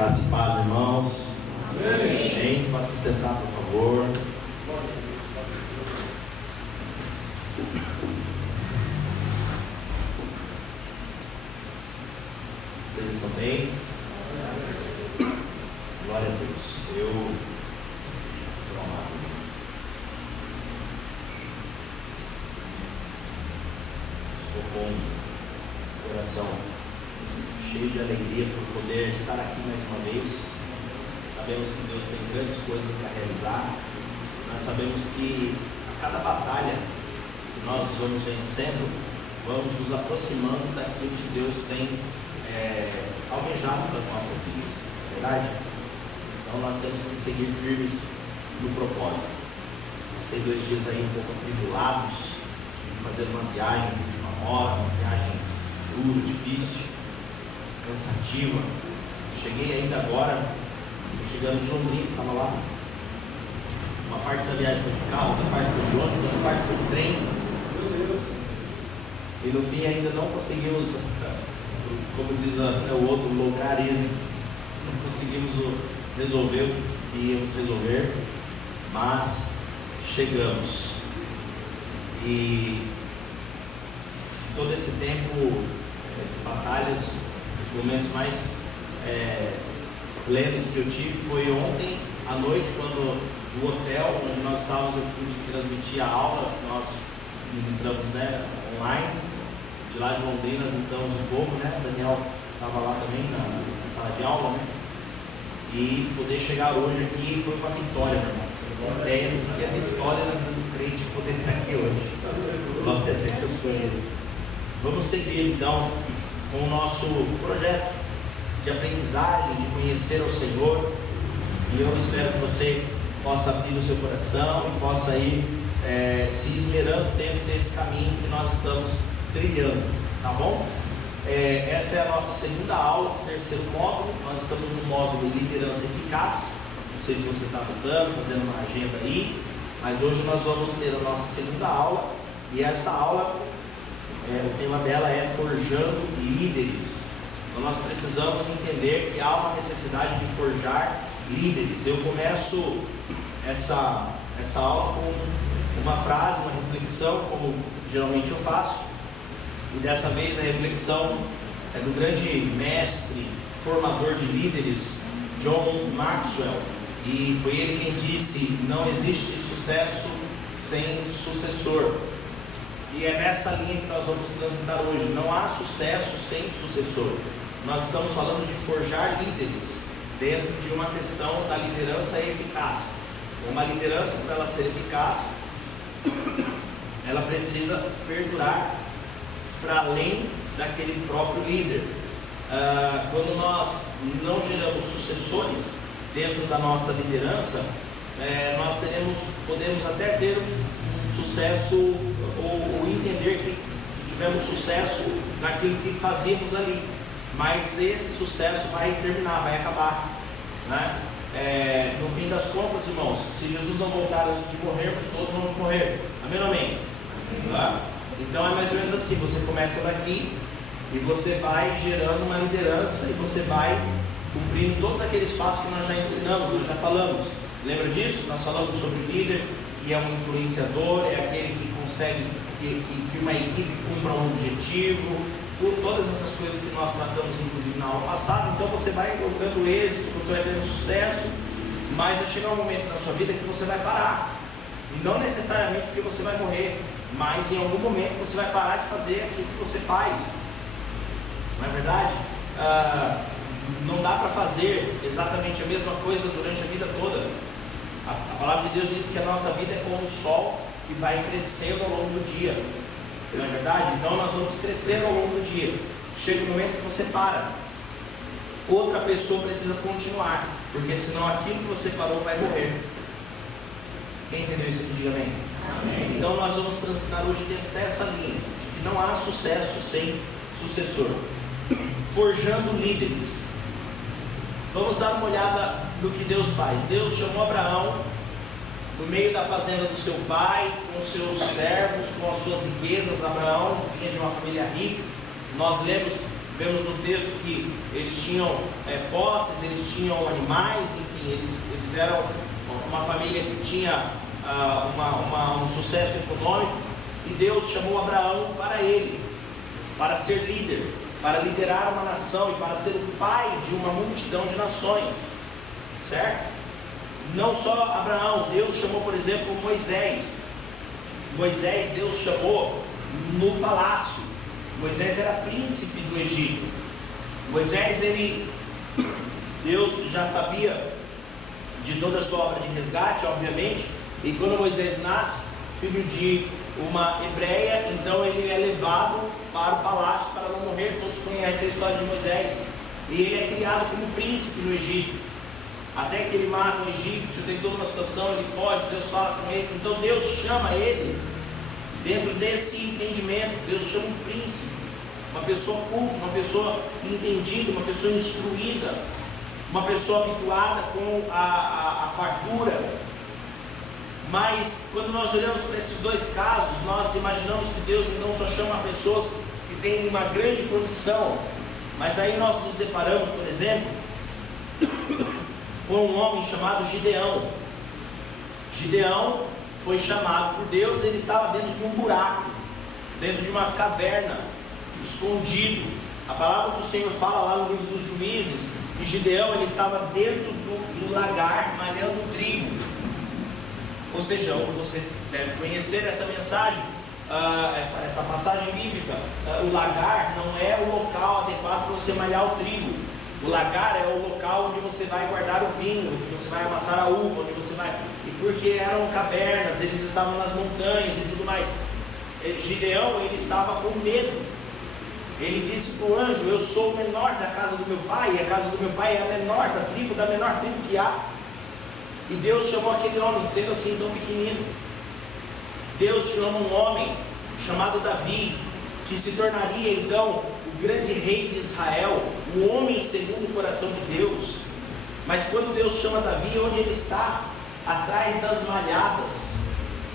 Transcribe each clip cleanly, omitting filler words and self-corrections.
Graça e paz, irmãos. Amém. Pode se sentar, por favor. Vocês estão bem? Glória a Deus. Estou com o coração cheio de alegria por poder estar aqui mais uma vez. Sabemos que Deus tem grandes coisas para realizar. Nós sabemos que a cada batalha que nós vamos vencendo, vamos nos aproximando daquilo que Deus tem almejado para as nossas vidas, não é verdade? Então nós temos que seguir firmes no propósito. Passei 2 dias aí um pouco atribulados, fazendo uma viagem de última hora, uma viagem dura, difícil, cansativa. Cheguei ainda agora, chegando de Londrina, estava lá. Uma parte da viagem foi de carro, outra parte foi de ônibus, outra parte foi de trem. E no fim ainda não conseguimos, como diz o outro, lograr êxito. Não conseguimos resolver o que íamos resolver, mas chegamos. E todo esse tempo de batalhas, os momentos mais plenos que eu tive foi ontem à noite, quando no hotel onde nós estávamos, eu pude transmitir a aula que nós ministramos, online. De lá de Londrina juntamos um pouco, o Daniel estava lá também na sala de aula, e poder chegar hoje aqui foi uma vitória, meu irmão. Você não tem ideia do que é a vitória do crente poder estar aqui hoje. Glória a Deus por isso. Vamos seguir então com o nosso projeto de aprendizagem, de conhecer o Senhor, e eu espero que você possa abrir o seu coração e possa ir se esmerando dentro desse caminho que nós estamos trilhando, tá bom? Essa é a nossa segunda aula, o terceiro módulo. Nós estamos no módulo Liderança Eficaz. Não sei se você está anotando, fazendo uma agenda aí, mas hoje nós vamos ter a nossa segunda aula, e essa aula, o tema dela é Forjando Líderes. Então nós precisamos entender que há uma necessidade de forjar líderes. Eu começo essa aula com uma frase, uma reflexão, como geralmente eu faço. E dessa vez a reflexão é do grande mestre, formador de líderes, John Maxwell. E foi ele quem disse: não existe sucesso sem sucessor. E é nessa linha que nós vamos transitar hoje. Não há sucesso sem sucessor. Nós estamos falando de forjar líderes dentro de uma questão da liderança eficaz. Uma liderança, para ela ser eficaz, ela precisa perdurar para além daquele próprio líder. Quando nós não geramos sucessores dentro da nossa liderança, nós podemos até ter um sucesso ou entender que tivemos sucesso naquilo que fazíamos ali, mas esse sucesso vai terminar, vai acabar, no fim das contas, irmãos, se Jesus não voltar antes de morrermos, todos vamos morrer. Amém ou amém? Então é mais ou menos assim: você começa daqui e você vai gerando uma liderança, e você vai cumprindo todos aqueles passos que nós já ensinamos, nós já falamos. Lembra disso? Nós falamos sobre o líder, que é um influenciador, é aquele que consegue que uma equipe cumpra um objetivo, por todas essas coisas que nós tratamos inclusive na aula passada. Então você vai encontrando êxito, você vai tendo sucesso, mas vai chegar um momento na sua vida que você vai parar. E não necessariamente porque você vai morrer, mas em algum momento você vai parar de fazer aquilo que você faz. Não é verdade? Não dá para fazer exatamente a mesma coisa durante a vida toda. A palavra de Deus diz que a nossa vida é como o sol que vai crescendo ao longo do dia. Não é verdade? Então nós vamos crescendo ao longo do dia. Chega um momento que você para. Outra pessoa precisa continuar, porque senão aquilo que você parou vai morrer. Quem entendeu isso aqui, diga amém. Amém. Então nós vamos transitar hoje dentro dessa linha, de que não há sucesso sem sucessor. Forjando líderes. Vamos dar uma olhada no que Deus faz. Deus chamou Abraão no meio da fazenda do seu pai, com seus servos, com as suas riquezas. Abraão vinha de uma família rica. Nós lemos Vemos no texto que eles tinham posses, eles tinham animais, enfim, eles eram uma família que tinha um sucesso econômico, e Deus chamou Abraão para ele, para ser líder, para liderar uma nação e para ser o pai de uma multidão de nações, certo? Não só Abraão, Deus chamou, por exemplo, Moisés. Moisés, Deus chamou no palácio. Moisés era príncipe do Egito. Moisés, Deus já sabia de toda a sua obra de resgate, obviamente, e quando Moisés nasce, filho de uma hebreia, então ele é levado para o palácio para não morrer. Todos conhecem a história de Moisés, e ele é criado como príncipe no Egito, até que ele mata um egípcio, tem toda uma situação, ele foge, Deus fala com ele, então Deus chama ele, dentro desse entendimento, Deus chama um príncipe, uma pessoa culta, uma pessoa entendida, uma pessoa instruída, uma pessoa habituada com a fartura. Mas quando nós olhamos para esses dois casos, nós imaginamos que Deus não só chama pessoas que têm uma grande condição, mas aí nós nos deparamos, por exemplo, com um homem chamado Gideão. Gideão foi chamado por Deus, ele estava dentro de um buraco, dentro de uma caverna, escondido. A palavra do Senhor fala lá no livro dos Juízes que Gideão ele estava dentro do lagar malhando trigo. Ou seja, você deve conhecer essa mensagem, essa passagem bíblica. O lagar não é o local adequado para você malhar o trigo. O lagar é o local onde você vai guardar o vinho, onde você vai amassar a uva, onde você vai... E porque eram cavernas, eles estavam nas montanhas e tudo mais. Gideão, ele estava com medo. Ele disse para o anjo: eu sou o menor da casa do meu pai, e a casa do meu pai é a menor da menor tribo que há. E Deus chamou aquele homem, sendo assim tão pequenino. Deus chamou um homem chamado Davi, que se tornaria então o grande rei de Israel, o homem segundo o coração de Deus. Mas quando Deus chama Davi, onde ele está? Atrás das malhadas,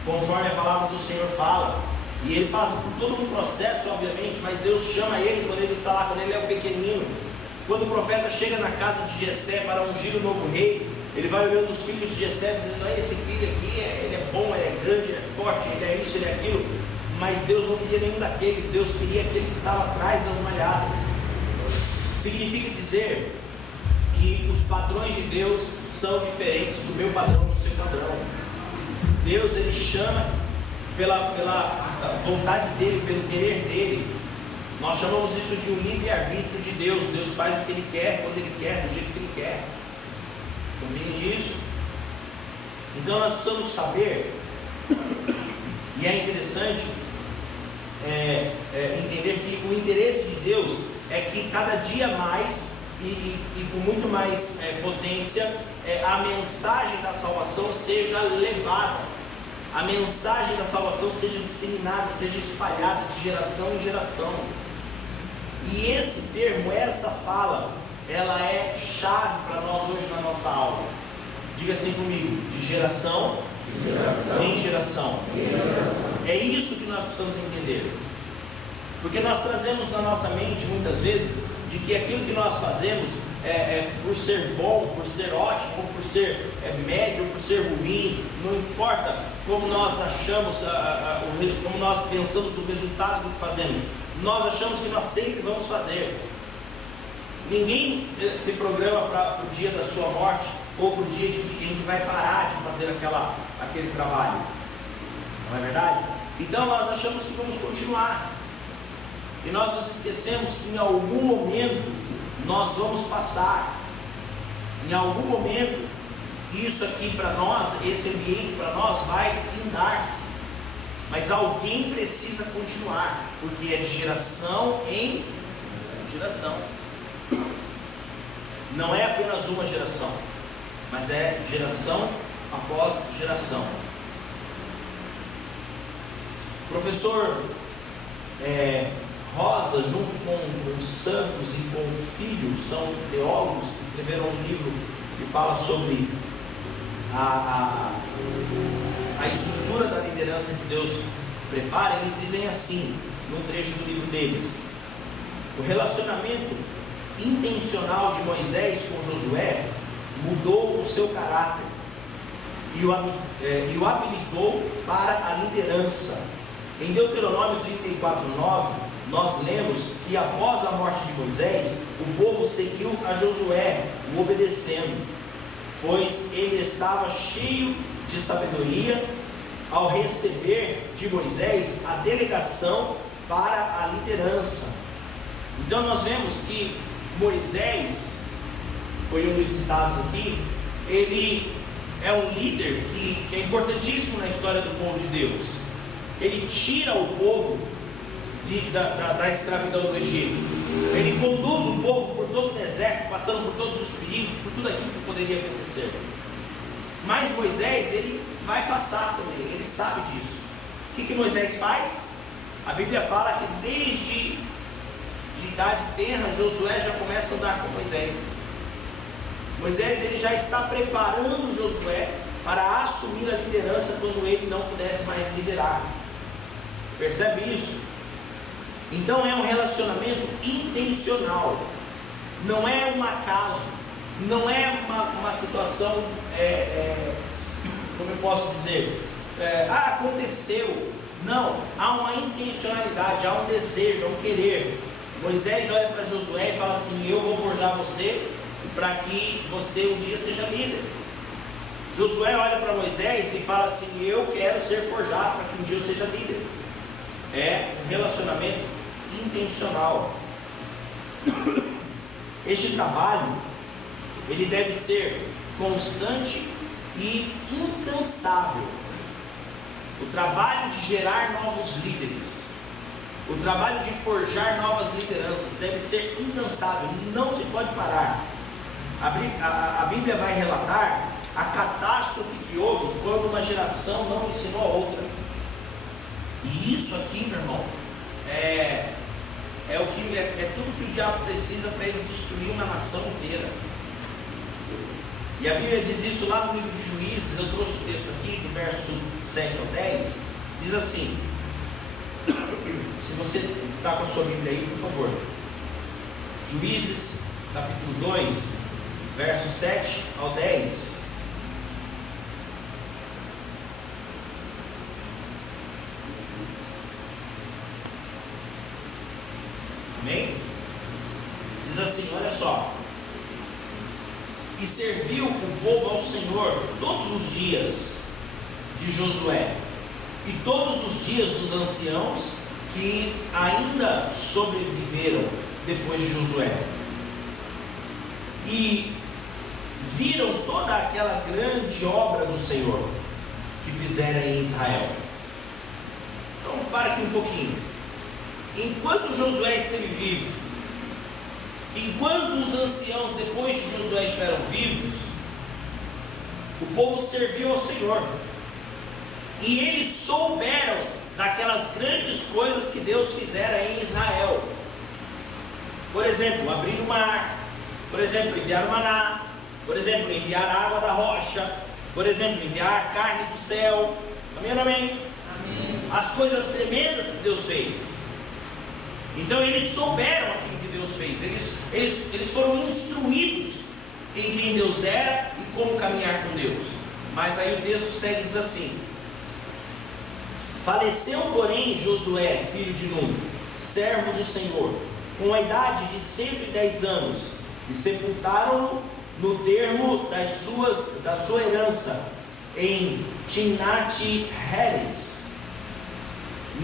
conforme a palavra do Senhor fala. E ele passa por todo um processo, obviamente, mas Deus chama ele quando ele está lá, quando ele é um pequenino. Quando o profeta chega na casa de Jessé para ungir o novo rei, ele vai olhando os filhos de Jessé, dizendo: esse filho aqui, ele é bom, ele é grande, ele é forte, ele é isso, ele é aquilo. Mas Deus não queria nenhum daqueles, Deus queria aquele que estava atrás das malhadas. Significa dizer que os padrões de Deus são diferentes do meu padrão, do seu padrão. Deus, ele chama pela vontade dele, pelo querer dele. Nós chamamos isso de um livre-arbítrio de Deus. Deus faz o que ele quer, quando ele quer, do jeito que ele quer. Compreende isso? Então nós precisamos saber, e é interessante entender que o interesse de Deus é que cada dia mais e com muito mais potência a mensagem da salvação seja levada, a mensagem da salvação seja disseminada, seja espalhada de geração em geração. E esse termo, essa fala, ela é chave para nós hoje na nossa aula. Diga assim comigo: de geração em geração. É isso que nós precisamos entender. Porque nós trazemos na nossa mente muitas vezes de que aquilo que nós fazemos por ser bom, por ser ótimo, por ser médio, por ser ruim, não importa como nós achamos, como nós pensamos do resultado do que fazemos, nós achamos que nós sempre vamos fazer. Ninguém se programa para o dia da sua morte ou para o dia em que vai parar de fazer aquele trabalho, não é verdade? Então nós achamos que vamos continuar, e nós nos esquecemos que em algum momento nós vamos passar. Em algum momento isso aqui para nós, esse ambiente para nós vai findar-se, mas alguém precisa continuar, porque é de geração em geração. Não é apenas uma geração, mas é geração após geração. Professor Rosa, junto com Santos e com o Filho, são teólogos que escreveram um livro que fala sobre a estrutura da liderança que Deus prepara. Eles dizem assim, num trecho do livro deles: O relacionamento intencional de Moisés com Josué mudou o seu caráter e o habilitou para a liderança. Em Deuteronômio 34:9, nós lemos que após a morte de Moisés, o povo seguiu a Josué, o obedecendo, pois ele estava cheio de sabedoria ao receber de Moisés a delegação para a liderança. Então nós vemos que Moisés, foi um dos citados aqui, ele é um líder que é importantíssimo na história do povo de Deus. Ele tira o povo da escravidão do Egito. Ele conduz o povo por todo o deserto, passando por todos os perigos, por tudo aquilo que poderia acontecer. Mas Moisés, ele vai passar também, ele sabe disso. O que Moisés faz? A Bíblia fala que desde de idade tenra, Josué já começa a andar com Moisés. Moisés, ele já está preparando Josué para assumir a liderança quando ele não pudesse mais liderar. Percebe isso? Então é um relacionamento intencional, não é um acaso, não é uma situação, como eu posso dizer, aconteceu. Não, há uma intencionalidade, há um desejo, há um querer. Moisés olha para Josué e fala assim: eu vou forjar você para que você um dia seja líder. Josué olha para Moisés e fala assim: eu quero ser forjado para que um dia eu seja líder. É um relacionamento intencional. Este trabalho, ele deve ser constante e incansável. O trabalho de gerar novos líderes, o trabalho de forjar novas lideranças deve ser incansável, não se pode parar. A Bíblia vai relatar a catástrofe que houve quando uma geração não ensinou a outra. E isso aqui, meu irmão, é tudo que o diabo precisa para ele destruir uma nação inteira. E a Bíblia diz isso lá no livro de Juízes. Eu trouxe o texto aqui, do verso 7 ao 10, diz assim, se você está com a sua Bíblia aí, por favor, Juízes, capítulo 2, verso 7 ao 10. Amém? Diz assim, olha só: e serviu o povo ao Senhor todos os dias de Josué e todos os dias dos anciãos que ainda sobreviveram depois de Josué, e viram toda aquela grande obra do Senhor que fizera em Israel. Então para aqui um pouquinho. Enquanto Josué esteve vivo, enquanto os anciãos depois de Josué estiveram vivos, o povo serviu ao Senhor, e eles souberam daquelas grandes coisas que Deus fizera em Israel. Por exemplo, abrir o mar, por exemplo, enviar o maná, por exemplo, enviar a água da rocha, por exemplo, enviar carne do céu. Amém, amém? Amém. As coisas tremendas que Deus fez. Então eles souberam aquilo que Deus fez, eles foram instruídos em quem Deus era e como caminhar com Deus. Mas aí o texto segue e diz assim: faleceu, porém, Josué, filho de Nun, servo do Senhor, com a idade de 110 anos, e sepultaram-no no termo da sua herança, em Timnat-Heres,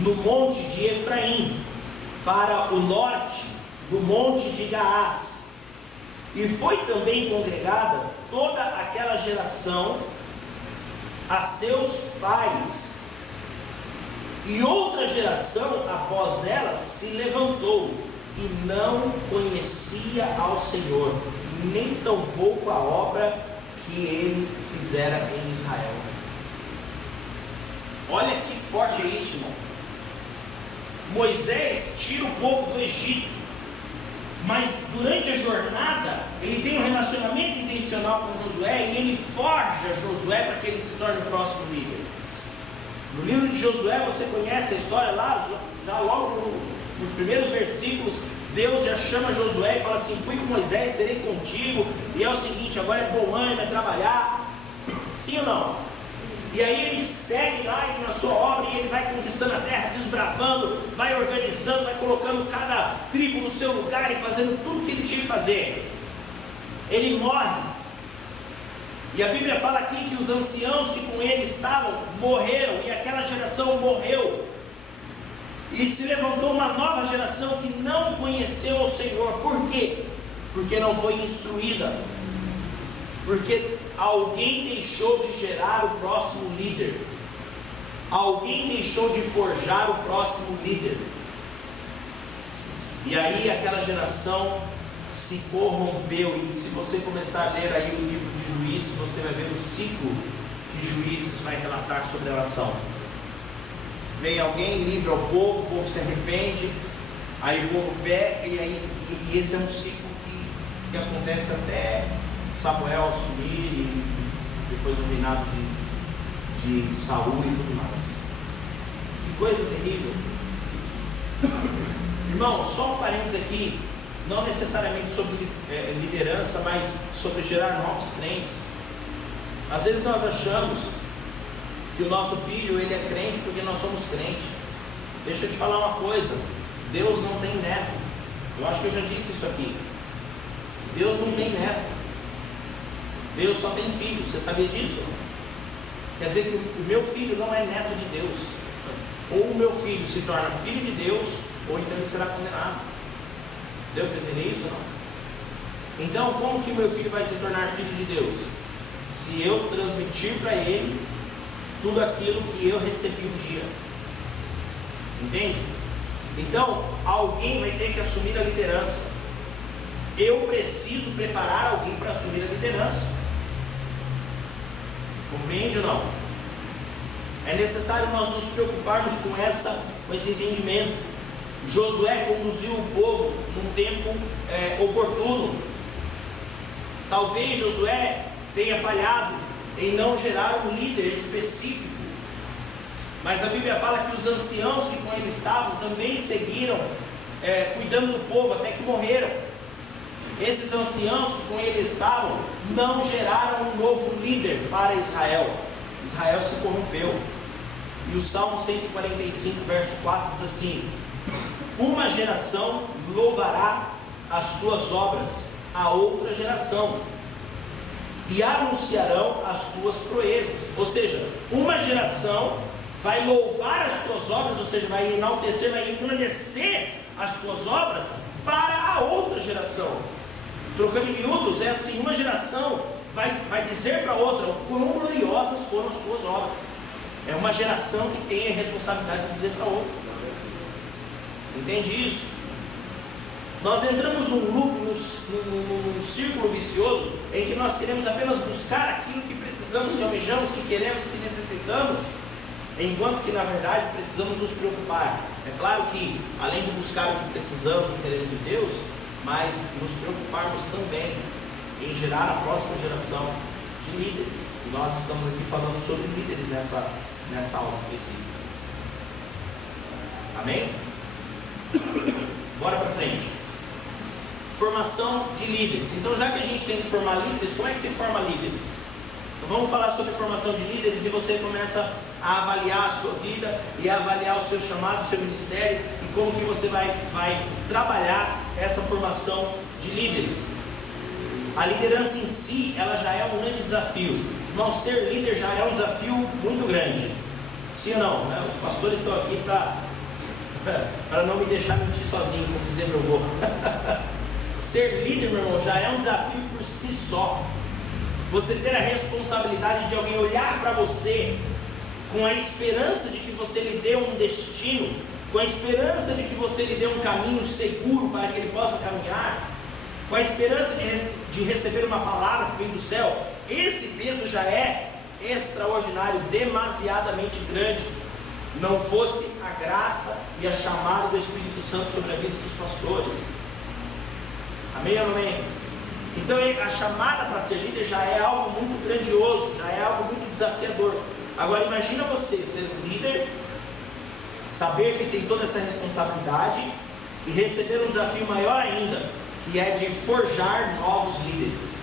no monte de Efraim, para o norte do monte de Gaás. E foi também congregada toda aquela geração a seus pais, e outra geração após ela se levantou e não conhecia ao Senhor, nem tampouco a obra que ele fizera em Israel. Olha que forte é isso, irmão. Moisés tira o povo do Egito, mas durante a jornada ele tem um relacionamento intencional com Josué, e ele forja Josué para que ele se torne o próximo líder. No livro de Josué você conhece a história lá, já logo nos primeiros versículos, Deus já chama Josué e fala assim: fui com Moisés, serei contigo, e é o seguinte, agora é bom ânimo, é trabalhar. Sim ou não? E aí ele segue lá na sua obra, e ele vai conquistando a terra, desbravando, vai organizando, vai colocando cada tribo no seu lugar e fazendo tudo o que ele tinha que fazer. Ele morre, e a Bíblia fala aqui que os anciãos que com ele estavam morreram, e aquela geração morreu, e se levantou uma nova geração que não conheceu o Senhor. Por quê? Porque não foi instruída, porque alguém deixou de gerar o próximo líder, alguém deixou de forjar o próximo líder, e aí aquela geração se corrompeu. E se você começar a ler aí o livro de Juízes, você vai ver o ciclo que Juízes vai relatar sobre a nação. Vem alguém, livra o povo se arrepende, aí o povo peca, e esse é um ciclo que acontece até Samuel assumir, e depois o reinado de Saul e tudo mais. Que coisa terrível. Irmão, só um parênteses aqui, não necessariamente sobre liderança, mas sobre gerar novos crentes. Às vezes nós achamos que o nosso filho ele é crente porque nós somos crente. Deixa eu te falar uma coisa: Deus não tem neto. Eu acho que eu já disse isso aqui. Deus não tem neto, Deus só tem filho. Você sabia disso? Quer dizer que o meu filho não é neto de Deus. Ou o meu filho se torna filho de Deus, ou então ele será condenado. Deu para entender isso ou não? Então, como que meu filho vai se tornar filho de Deus? Se eu transmitir para ele tudo aquilo que eu recebi um dia. Entende? Então, alguém vai ter que assumir a liderança. Eu preciso preparar alguém para assumir a liderança. Compreende ou não? É necessário nós nos preocuparmos com esse entendimento. Josué conduziu o povo num tempo oportuno. Talvez Josué tenha falhado em não gerar um líder específico, mas a Bíblia fala que os anciãos que com ele estavam também seguiram cuidando do povo até que morreram. Esses anciãos que com ele estavam não geraram um novo líder para Israel. Israel se corrompeu. E o Salmo 145 verso 4 diz assim: uma geração louvará as tuas obras a outra geração, e anunciarão as tuas proezas. Ou seja, uma geração vai louvar as tuas obras, ou seja, vai enaltecer, vai engrandecer as tuas obras para a outra geração. Trocando em miúdos, é assim: uma geração vai dizer para a outra o quão gloriosas foram as tuas obras. É uma geração que tem a responsabilidade de dizer para a outra. Entende isso? Nós entramos num loop, num círculo vicioso, em que nós queremos apenas buscar aquilo que precisamos, que almejamos, que queremos, que necessitamos, enquanto que na verdade precisamos nos preocupar. É claro que além de buscar o que precisamos, o que queremos de Deus, mas nos preocuparmos também em gerar a próxima geração de líderes. E nós estamos aqui falando sobre líderes nessa aula específica. Amém? Bora para frente. Formação de líderes. Então, já que a gente tem que formar líderes, como é que se forma líderes? Então, vamos falar sobre formação de líderes, e você começa a avaliar a sua vida e a avaliar o seu chamado, o seu ministério, e como que você vai trabalhar essa formação de líderes. A liderança em si, ela já é um grande desafio. Não ser líder já é um desafio muito grande. Sim ou não? Né? Os pastores estão aqui para não me deixar mentir sozinho, como dizia meu avô. Ser líder, meu irmão, já é um desafio por si só. Você ter a responsabilidade de alguém olhar para você com a esperança de que você lhe dê um destino, com a esperança de que você lhe dê um caminho seguro para que ele possa caminhar, com a esperança de receber uma palavra que vem do céu. Esse peso já é extraordinário, demasiadamente grande. Não fosse a graça e a chamada do Espírito Santo sobre a vida dos pastores. Amém ou não amém? Então a chamada para ser líder já é algo muito grandioso, já é algo muito desafiador. Agora imagina você ser um líder, saber que tem toda essa responsabilidade e receberam um desafio maior ainda, que é de forjar novos líderes,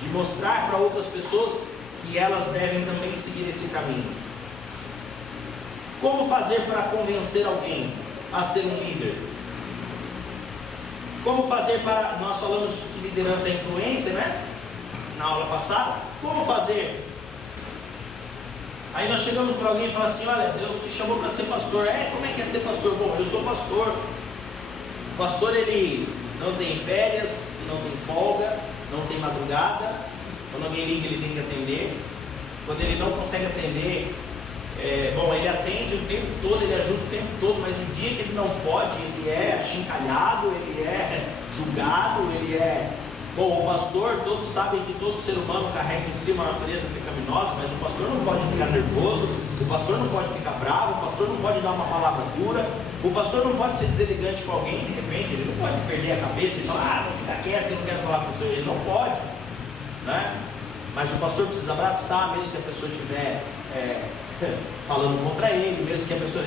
de mostrar para outras pessoas que elas devem também seguir esse caminho. Como fazer para convencer alguém a ser um líder? Como fazer para... Nós falamos de liderança e influência, né? Na aula passada. Como fazer? Aí nós chegamos para alguém e falamos assim: olha, Deus te chamou para ser pastor. Como é que é ser pastor? Bom, eu sou pastor. O pastor, ele não tem férias, não tem folga, não tem madrugada. Quando alguém liga, ele tem que atender. Quando ele não consegue atender, ele atende o tempo todo, ele ajuda o tempo todo, mas o dia que ele não pode, ele é achincalhado, ele é julgado, ele é... Bom, o pastor, todos sabem que todo ser humano carrega em si uma natureza pecaminosa, mas o pastor não pode ficar nervoso, o pastor não pode ficar bravo, o pastor não pode dar uma palavra dura, o pastor não pode ser deselegante com alguém, de repente, ele não pode perder a cabeça e falar: vou ficar quieto, eu não quero falar com você. Ele não pode, né? Mas o pastor precisa abraçar, mesmo se a pessoa estiver falando contra ele, mesmo que a pessoa...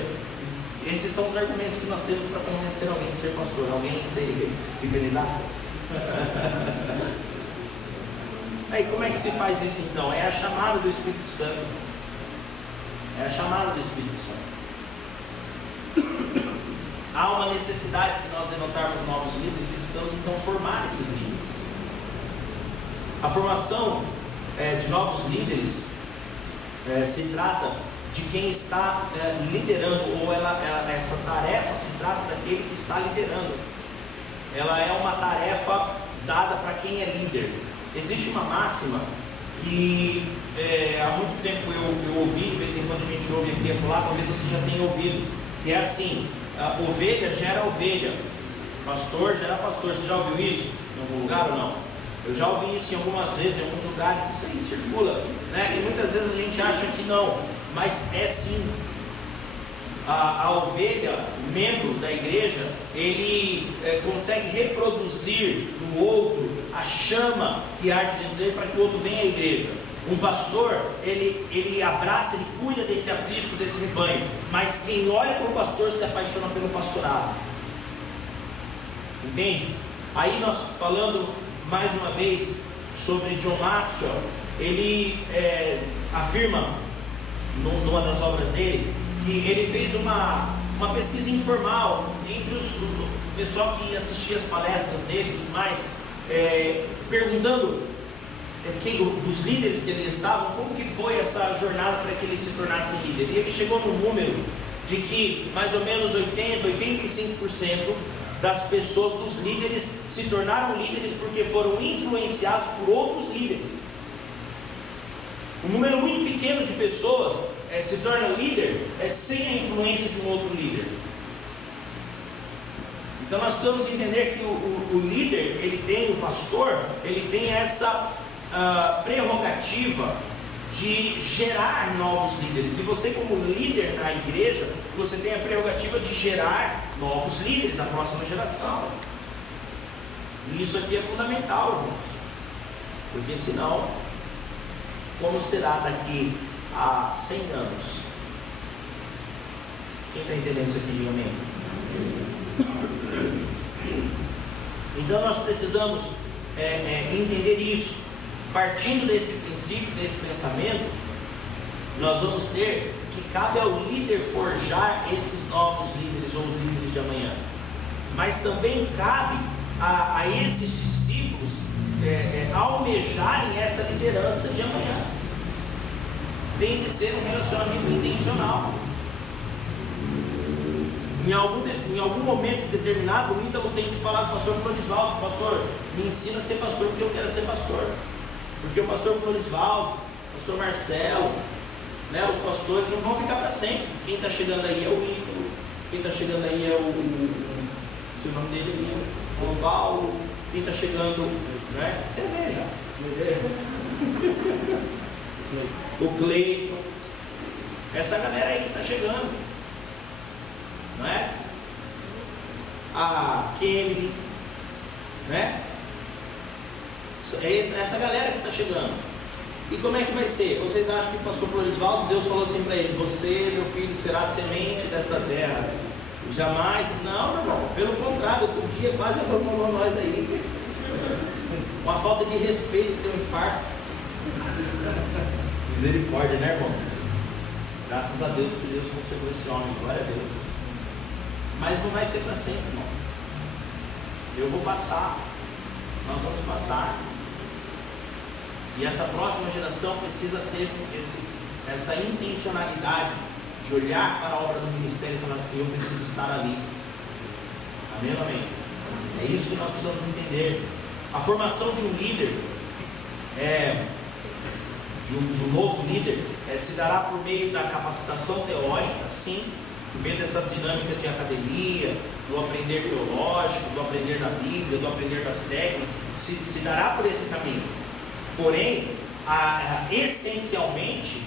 Esses são os argumentos que nós temos para convencer alguém de ser pastor, alguém se candidatar. Aí como é que se faz isso então? É a chamada do Espírito Santo. É a chamada do Espírito Santo. Há uma necessidade de nós levantarmos novos líderes e precisamos então formar esses líderes. A formação de novos líderes se trata de quem está liderando, ou essa tarefa se trata daquele que está liderando. Ela é uma tarefa dada para quem é líder. Existe uma máxima que há muito tempo eu ouvi, de vez em quando a gente ouve aqui e acolá, talvez você já tenha ouvido, que é assim: ovelha gera ovelha, pastor gera pastor. Você já ouviu isso em algum lugar ou não? Eu já ouvi isso em algumas vezes, em alguns lugares. Isso aí circula, né? E muitas vezes a gente acha que não, mas é sim. A ovelha, membro da igreja, ele consegue reproduzir no outro a chama que arde dentro dele para que o outro venha à igreja. Um pastor, ele abraça, ele cuida desse aprisco, desse rebanho, mas quem olha para o pastor se apaixona pelo pastorado. Entende? Aí nós falando mais uma vez sobre John Maxwell, ele afirma numa das obras dele que ele fez uma pesquisa informal entre o pessoal que assistia as palestras dele e tudo mais, perguntando dos líderes que eles estavam, como que foi essa jornada para que eles se tornassem líderes. E ele chegou no número de que mais ou menos 85% das pessoas, dos líderes, se tornaram líderes porque foram influenciados por outros líderes. Um número muito pequeno de pessoas se torna líder sem a influência de um outro líder. Então nós precisamos entender que o líder, ele tem, o pastor, ele tem essa prerrogativa de gerar novos líderes. E você, como líder na igreja, você tem a prerrogativa de gerar novos líderes, a próxima geração. E isso aqui é fundamental, irmãos, porque senão, como será daqui a 100 anos? Quem está entendendo isso aqui, diga amém. Então nós precisamos entender isso. Partindo desse princípio, desse pensamento, nós vamos ter que cabe ao líder forjar esses novos líderes ou os líderes de amanhã, mas também cabe a esses discípulos almejarem essa liderança de amanhã. Tem que ser um relacionamento intencional. Em algum momento determinado, o Ítalo tem que falar com o pastor Florisvaldo: pastor, me ensina a ser pastor, porque eu quero ser pastor. Porque o pastor Florisvaldo, o pastor Marcelo, né, os pastores não vão ficar para sempre. Quem está chegando aí é o Ítalo, quem está chegando aí é se o nome dele é o Paulo, quem está chegando, né? Você vê já. O Cleiton, essa galera aí que está chegando, não é? A Kemily, né? Essa galera que está chegando. E como é que vai ser? Vocês acham que o pastor Florisvaldo, Deus falou assim para ele: você, meu filho, será a semente desta terra, Jamais, não, meu irmão, pelo contrário, outro dia quase abandonou nós aí. Uma falta de respeito, tem um infarto. Misericórdia, né, irmãos? Graças a Deus que Deus conservou esse homem, glória a Deus. Mas não vai ser para sempre, irmão. Eu vou passar, nós vamos passar. E essa próxima geração precisa ter essa intencionalidade de olhar para a obra do ministério e falar assim: eu preciso estar ali. Amém ou amém? É isso que nós precisamos entender. A formação de um líder, de um novo líder, se dará por meio da capacitação teórica, sim, por meio dessa dinâmica de academia, do aprender teológico, do aprender da Bíblia, do aprender das técnicas, se dará por esse caminho. Porém, essencialmente,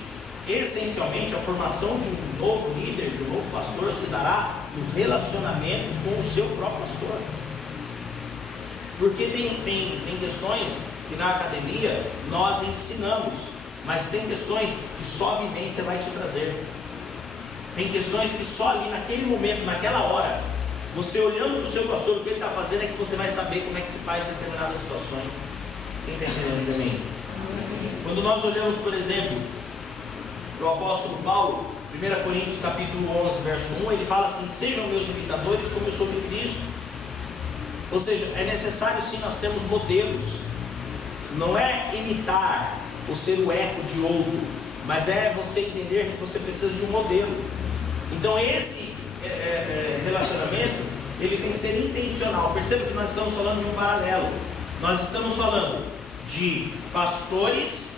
a formação de um novo líder, de um novo pastor, se dará no relacionamento com o seu próprio pastor. Porque tem questões que na academia nós ensinamos, mas tem questões que só a vivência vai te trazer. Tem questões que só ali naquele momento, naquela hora, você olhando para o seu pastor, o que ele está fazendo, é que você vai saber como é que se faz em determinadas situações. Quem está entendendo também? Quando nós olhamos, por exemplo, para o apóstolo Paulo, 1 Coríntios capítulo 11, verso 1, ele fala assim: sejam meus imitadores como eu sou de Cristo. Ou seja, é necessário sim nós termos modelos. Não é imitar ou ser o eco de outro, mas é você entender que você precisa de um modelo. Então esse relacionamento, ele tem que ser intencional. Perceba que nós estamos falando de um paralelo. Nós estamos falando de pastores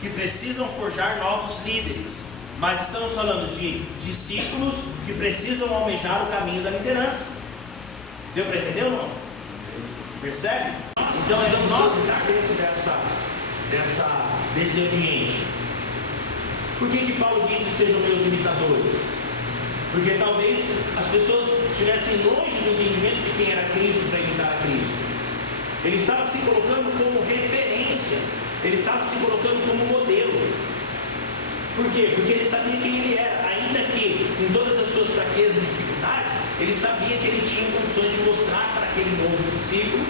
que precisam forjar novos líderes, mas estamos falando de discípulos que precisam almejar o caminho da liderança. Deu para entender ou não? Percebe? Então nós estamos dentro desse ambiente. Por que Paulo disse: sejam meus imitadores? Porque talvez as pessoas estivessem longe do entendimento de quem era Cristo para imitar a Cristo. Ele estava se colocando como referência, ele estava se colocando como modelo. Por quê? Porque ele sabia quem ele era, ainda que com todas as suas fraquezas e dificuldades, ele sabia que ele tinha condições de mostrar para aquele novo discípulo,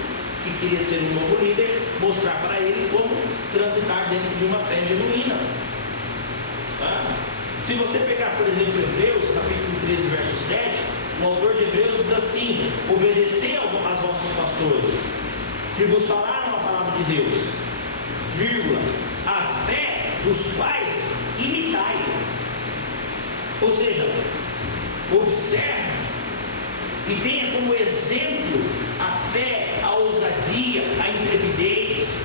que queria ser um novo líder, mostrar para ele como transitar dentro de uma fé genuína. Se você pegar, por exemplo, Hebreus, capítulo 13, verso 7, o autor de Hebreus diz assim: obedecei aos vossos pastores, que vos falaram a palavra de Deus, vírgula, a fé dos quais imitai. Ou seja, observe e tenha como exemplo a fé, a ousadia, a intrepidez,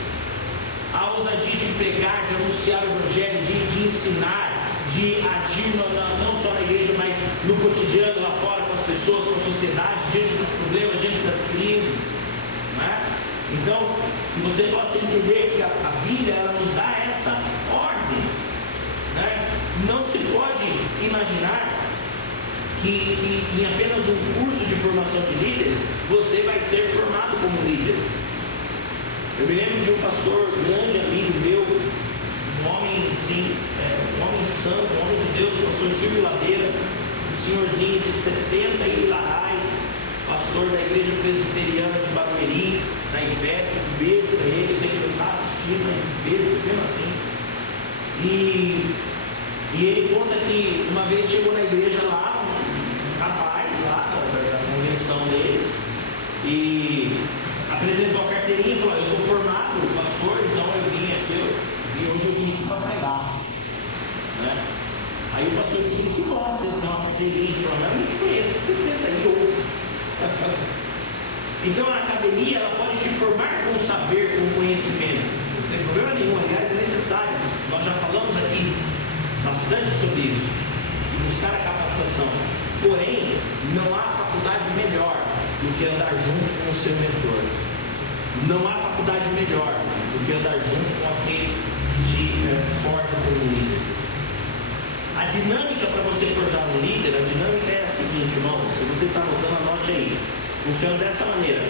a ousadia de pregar, de anunciar o Evangelho, de ensinar, de agir não só na igreja, mas no cotidiano, lá fora, com as pessoas, com a sociedade, diante dos problemas, diante das crises, não é? Então, que você possa entender que a Bíblia, ela nos dá essa ordem, né? Não se pode imaginar que em apenas um curso de formação de líderes, você vai ser formado como líder. Eu me lembro de um pastor, grande amigo meu, um homem, sim, um homem santo, um homem de Deus, o pastor Silvio Ladeira, um senhorzinho de 70 e larai, pastor da igreja presbiteriana de Barueri, da Ibéria. Um beijo para ele, eu sei que ele não está assistindo, mas um beijo, mesmo assim. E ele conta que uma vez chegou na igreja lá, um rapaz lá, da convenção deles, e apresentou a carteirinha e falou: eu estou formado, pastor, então eu vim aqui, e hoje eu vim aqui para pregar, né? Aí o pastor disse: que bom, você tem uma carteirinha. Ele falou: não, eu não te conheço, você senta aí, ouve. Então a academia, ela pode te formar com saber, com conhecimento, não tem problema nenhum, aliás é necessário. Nós já falamos aqui bastante sobre isso, buscar a capacitação. Porém, não há faculdade melhor do que andar junto com o seu mentor. Não há faculdade melhor do que andar junto com aquele que te forja como líder. A dinâmica para você forjar um líder, a dinâmica é a seguinte, irmãos, se você está anotando, anote aí. Funciona dessa maneira: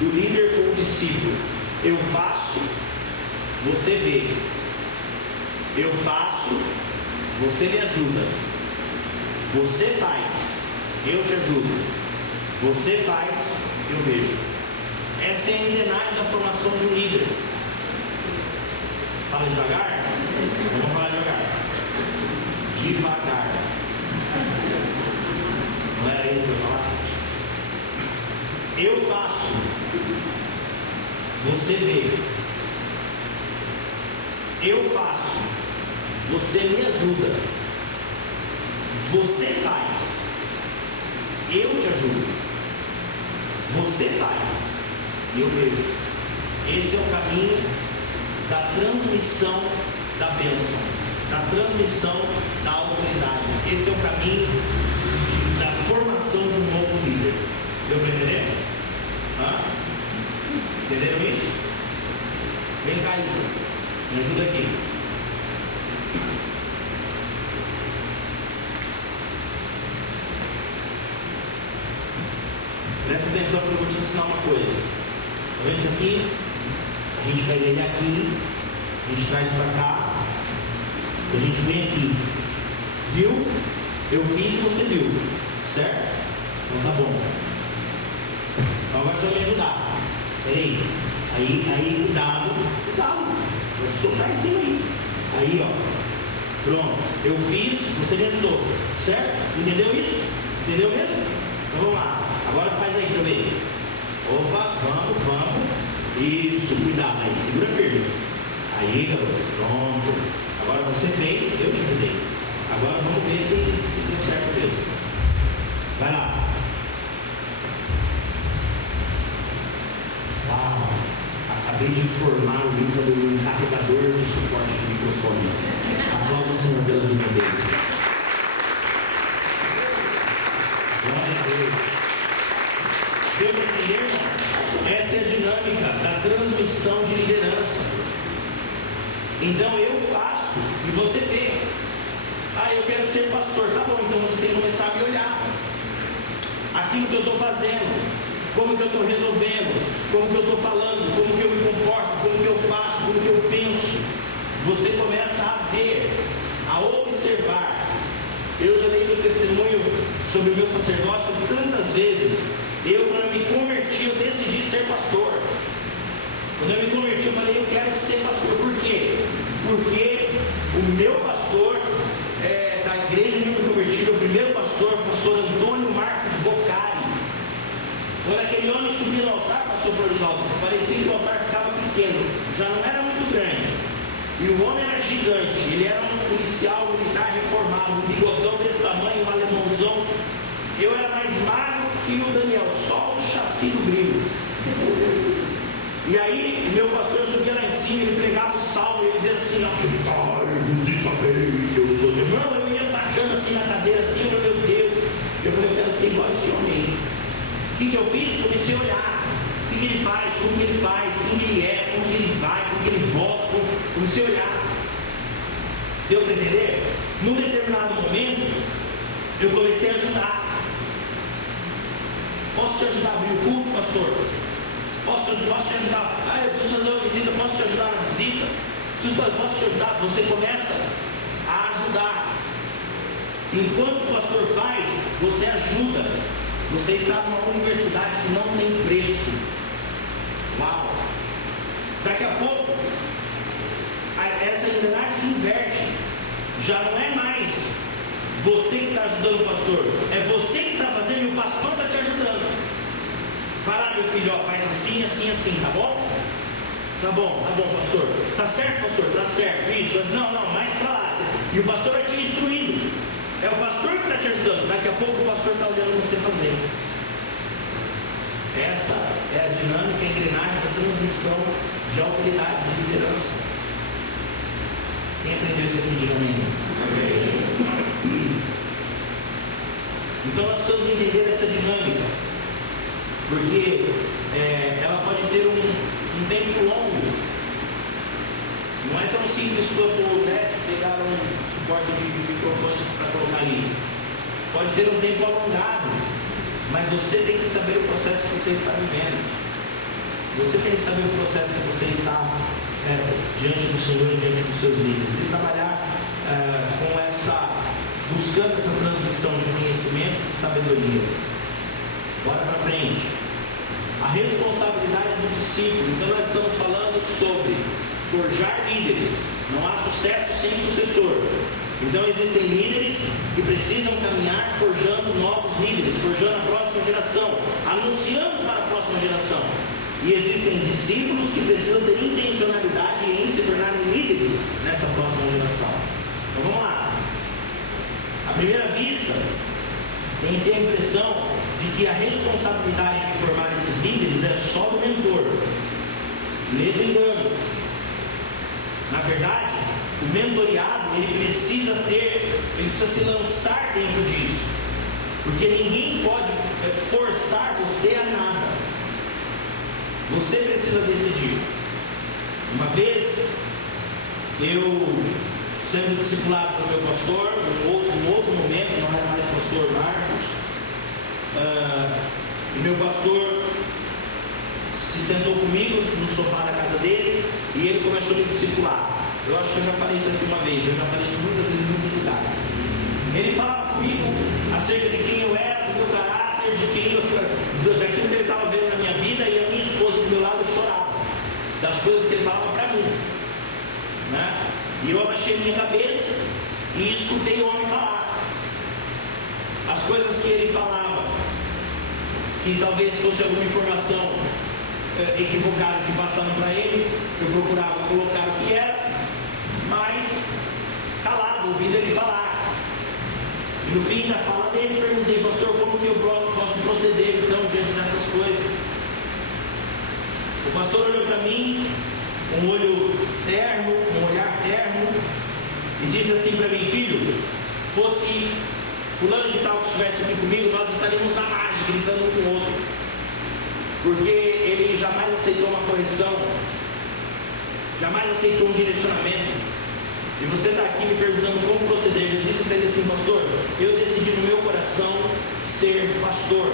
o líder com o discípulo. Eu faço, você vê. Eu faço, você me ajuda. Você faz, eu te ajudo. Você faz, eu vejo. Essa é a engrenagem da formação de um líder. Fala devagar? Vamos falar devagar. Devagar. Não era isso que eu ia falar? Eu faço, você vê. Eu faço, você me ajuda. Você faz, eu te ajudo. Você faz, eu vejo. Esse é o caminho da transmissão da bênção, da transmissão da autoridade. Esse é o caminho da formação de um novo líder. Deu para entender? Entenderam isso? Vem cá aí, me ajuda aqui. Presta atenção porque eu vou te ensinar uma coisa. Tá vendo isso aqui? A gente pega ele aqui, a gente traz para cá, a gente vem aqui. Viu? Eu fiz e você viu. Certo? Então tá bom. Então agora você vai me ajudar. Peraí. Aí, cuidado. Vou soltar em cima aí. Aí, ó. Pronto. Eu fiz, você me ajudou. Certo? Entendeu isso? Entendeu mesmo? Então vamos lá. Agora faz aí pra eu ver. Opa, vamos. Isso, cuidado aí. Segura firme. Aí, garoto. Pronto. Agora você fez, eu te ajudei. Agora vamos ver se deu certo mesmo. Vai lá. Uau! Acabei de formar o Lucas do carregador de suporte de microfones. Aplauda o Senhor pela vida dele. Glória a Deus. Deus entendeu? Essa é a dinâmica da transmissão de liderança. Então eu faço e você vê. Eu quero ser pastor. Tá bom, então você tem que começar a me olhar. Aquilo que eu estou fazendo, como que eu estou resolvendo, como que eu estou falando, como que eu me comporto, como que eu faço, como que eu penso. Você começa a ver, a observar. Eu já dei meu testemunho sobre o meu sacerdócio tantas vezes. Quando eu me converti, eu decidi ser pastor. Quando eu me converti, eu falei, eu quero ser pastor. Por quê? Porque o meu pastor da igreja onde eu me converti, meu primeiro pastor, o pastor Antônio Marcos Boccari. Quando aquele homem subia no altar, pastor Florisaldo, parecia que o altar ficava pequeno, já não era muito grande. E o homem era gigante, ele era um policial militar reformado, um bigodão desse tamanho, um alemãozão. Eu era mais magro que o Daniel, só o chassi do grilo. E aí, meu pastor subia lá em cima, ele pregava o salmo, e ele dizia assim, e sabei que eu sou Deus. Não, eu ia baixando assim na cadeira, assim, meu Deus. Eu falei, eu quero ser igual esse homem aí. O que eu fiz? Comecei a olhar. O que ele faz, como que ele faz, quem que ele é, como que ele vai, como que ele volta. Comecei a olhar. Deu para entender? Num determinado momento, eu comecei a ajudar. Posso te ajudar a abrir o culto, pastor? Posso te ajudar? Eu preciso fazer uma visita, posso te ajudar na visita? Posso te ajudar? Você começa a ajudar. Enquanto o pastor faz, você ajuda. Você está numa universidade que não tem preço. Uau! Daqui a pouco, essa engrenagem se inverte. Já não é mais você que está ajudando o pastor, é você que está fazendo e o pastor está te ajudando. Vai lá, meu filho, faz assim, assim, assim, tá bom? Tá bom, pastor. Tá certo, pastor? Tá certo. Isso. Não, mais pra lá. E o pastor vai te instruindo. É o pastor que está te ajudando. Daqui a pouco o pastor está olhando você fazer. Essa é a dinâmica, a engrenagem da transmissão de autoridade, de liderança. Quem aprendeu isso aqui, diga amém. Então nós precisamos entender essa dinâmica, porque ela pode ter um tempo longo. Não é tão simples quanto pegar um suporte de microfones para colocar ali. Pode ter um tempo alongado, mas você tem que saber o processo que você está vivendo. Você tem que saber o processo que você está diante do Senhor e diante dos seus líderes. E trabalhar com essa buscando essa transmissão de conhecimento e sabedoria. Bora para frente. A responsabilidade do discípulo. Então nós estamos falando sobre forjar líderes. Não há sucesso sem sucessor. Então existem líderes que precisam caminhar forjando novos líderes, forjando a próxima geração, anunciando para a próxima geração. E existem discípulos que precisam ter intencionalidade em se tornarem líderes nessa próxima geração. Então vamos lá. À primeira vista, tem-se a impressão de que a responsabilidade de formar esses líderes é só do mentor. Medo e engano. Na verdade, o mentoreado, ele precisa se lançar dentro disso. Porque ninguém pode forçar você a nada. Você precisa decidir. Uma vez, eu sendo discipulado pelo meu pastor, em outro momento, não era mais pastor Marcos, o meu pastor se sentou comigo no sofá da casa dele e ele começou a me discipular. Eu acho que eu já falei isso aqui uma vez, eu já falei isso muitas vezes em muitos lugares. Ele falava comigo acerca de quem eu era, do meu caráter, daquilo que ele estava vendo na minha vida, e a minha esposa do meu lado chorava das coisas que ele falava para mim, né? E eu abaixei a minha cabeça e escutei o homem falar as coisas que ele falava, que talvez fosse alguma informação equivocada que passaram para ele. Eu procurava colocar o que era, mas calado, ouvindo ele falar. E no fim da fala dele, perguntei: pastor, como que eu posso proceder então diante dessas coisas? O pastor olhou para mim com um olho terno, um olhar terno, e disse assim para mim: filho, fosse fulano de tal que estivesse aqui comigo, nós estaríamos na margem, gritando um com o outro, porque ele jamais aceitou uma correção, jamais aceitou um direcionamento. E você está aqui me perguntando como proceder. Eu disse para ele assim: pastor, eu decidi no meu coração ser pastor,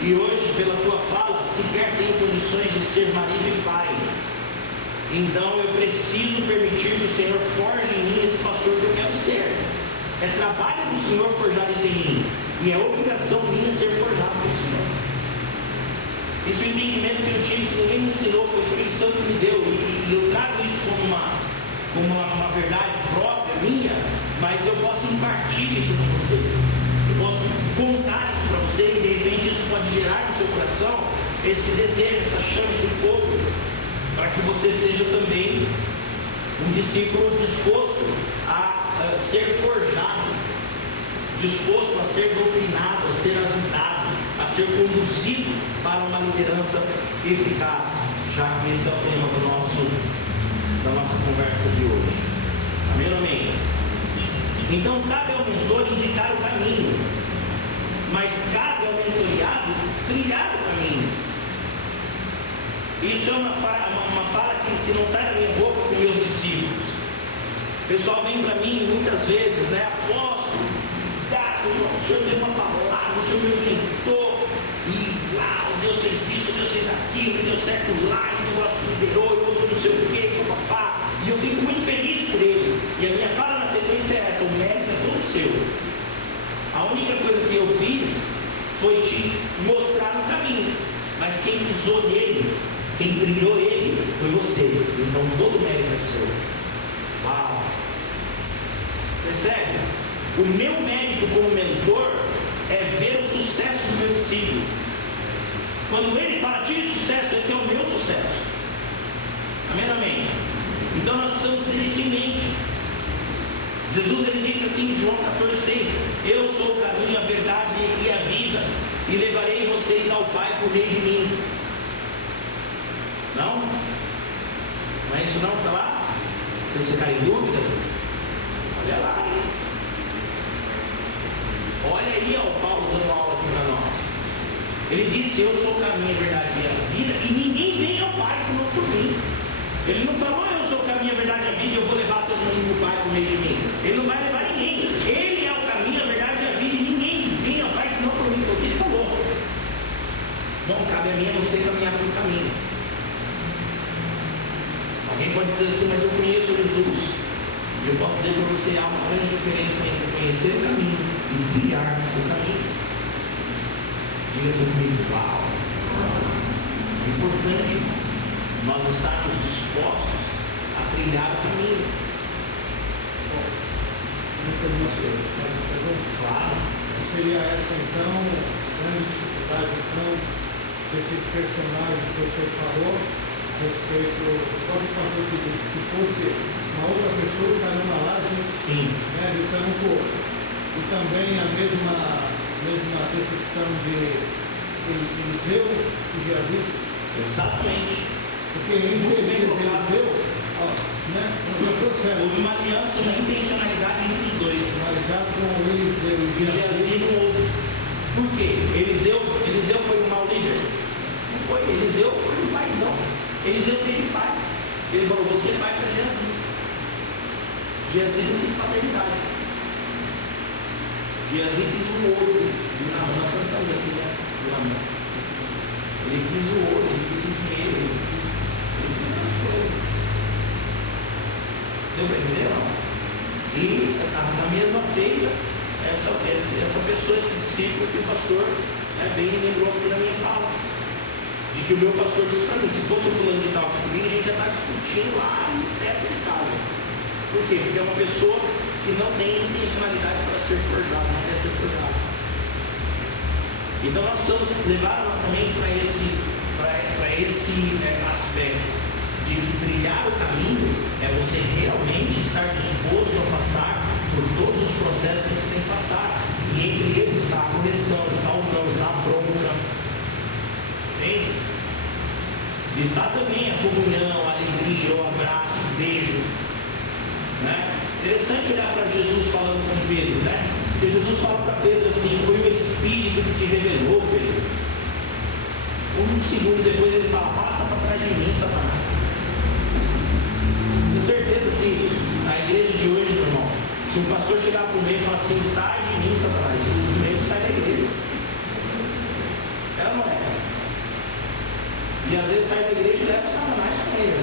e hoje, pela tua fala, sequer tenho condições de ser marido e pai. Então eu preciso permitir que o Senhor forje em mim esse pastor que eu quero ser. É trabalho do Senhor forjar isso em mim, e é obrigação minha ser forjado pelo Senhor. Isso é o entendimento que eu tive, que ninguém me ensinou, foi o Espírito Santo que me deu, e eu trago isso como uma verdade própria minha, mas eu posso impartir isso para você, eu posso contar isso para você, e de repente isso pode gerar no seu coração esse desejo, essa chama, esse fogo, para que você seja também um discípulo disposto a ser forjado, disposto a ser doutrinado, a ser ajudado, a ser conduzido para uma liderança eficaz, já que esse é o tema da nossa conversa de hoje. Amém, amém? Então cabe ao mentor indicar o caminho, mas cabe ao mentoreado trilhar o caminho. Isso é uma fala que não sai da minha boca com meus discípulos. O pessoal vem para mim muitas vezes, né? Apóstolo, o Senhor deu uma palavra, o Senhor me orientou, e lá, Deus fez isso, Deus fez aquilo, deu certo lá, e o negócio liderou, e outro não sei o que, papapá. E eu fico muito feliz por eles. E a minha fala na sequência é essa: o mérito é todo seu. A única coisa que eu fiz foi te mostrar o caminho, mas quem pisou nele, quem trilhou ele, foi você. Então todo o mérito é seu. Uau! Percebe? O meu mérito como mentor é ver o sucesso do meu discípulo. Quando ele fala: tive sucesso, esse é o meu sucesso. Amém, amém? Então nós precisamos ter isso em mente. Jesus, ele disse assim em João 14,6: eu sou o caminho, a verdade e a vida, e levarei vocês ao Pai por meio de mim. Não? Não é isso não que está lá? Se você cair em dúvida, olha lá. Olha aí, ó, Paulo dando aula aqui para nós. Ele disse: eu sou o caminho, a verdade e a vida, e ninguém vem ao Pai senão por mim. Ele não falou: eu sou o caminho, a verdade e a vida, e eu vou levar todo mundo para o Pai por meio de mim. Ele não vai levar ninguém. Ele é o caminho, a verdade e a vida, e ninguém vem ao Pai senão por mim. Foi o que ele falou. Não cabe a mim você caminhar pelo caminho. Alguém pode dizer assim: mas eu conheço Jesus. Eu posso dizer para você, há uma grande diferença entre conhecer o caminho e trilhar o caminho. Diga-se comigo, uau! É importante nós estarmos dispostos a trilhar o caminho. Claro. Seria essa então, a grande dificuldade então, desse personagem que você falou a respeito, pode fazer que se fosse uma outra pessoa estaria na live, sim, né, de campo, e também a mesma decepção de Eliseu e Geazi. Exatamente. Porque entre Eliseu, né, houve uma aliança, uma intencionalidade entre os dois. Mas já com Eliseu e Geazi não houve. Por quê? Eliseu foi um mau líder? Não foi. Eliseu foi um paizão. Eliseu teve pai. Ele falou, você é pai para Geazi. Geazi não quis paternidade. Geazi quis o ouro. Nós cantamos aqui, né? Do amor. Ele quis o ouro, ele quis o dinheiro, ele quis as coisas. Deu para entender, não? E na mesma feita, essa pessoa, esse discípulo que o pastor bem lembrou aqui na minha fala, de que o meu pastor disse para mim, se fosse o fulano de tal aqui comigo, a gente já está discutindo lá perto de casa. Por quê? Porque é uma pessoa que não tem intencionalidade para ser forjada, não quer ser forjada. Então nós precisamos levar a nossa mente para esse aspecto de que trilhar o caminho é você realmente estar disposto a passar por todos os processos que você tem que passar. E entre eles está a correção, está o não, está a bronca. Entende? E está também a comunhão, a alegria, o abraço, o beijo. Né? Interessante olhar para Jesus falando com Pedro, né? Porque Jesus fala para Pedro assim, foi o Espírito que te revelou, Pedro. Um segundo depois ele fala, passa para trás de mim, Satanás. Tenho certeza que na igreja de hoje, meu irmão, se um pastor chegar para o meio e falar assim, sai de mim, Satanás, o meio sai da igreja. Ela não é. E às vezes sai da igreja e leva o Satanás com ele.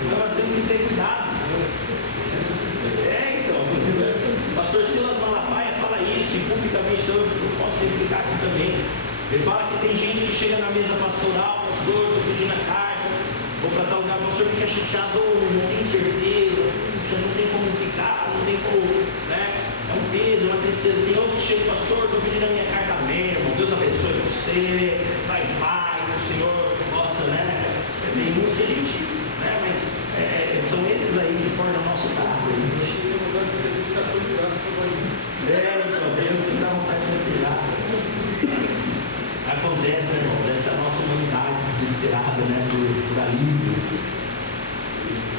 Então nós temos que ter cuidado. Então, o pastor Silas Malafaia fala isso, e publicamente então eu posso explicar aqui também. Ele fala que tem gente que chega na mesa pastoral, pastor, estou pedindo a carta, vou para tal lugar, o pastor fica chateado, não tem certeza, puxa, não tem como ficar, não tem como, né? É um peso, uma tristeza. Tem outros que chegam, pastor, estou pedindo a minha carta mesmo, Deus abençoe você, vai em paz, o Senhor possa, né? Tem uns que a gente, né? Mas são esses aí que formam o nosso caráter. Então, Deus que dá vontade de respirar. Acontece, né, irmão? Essa é a nossa humanidade desesperada, né? Por alívio.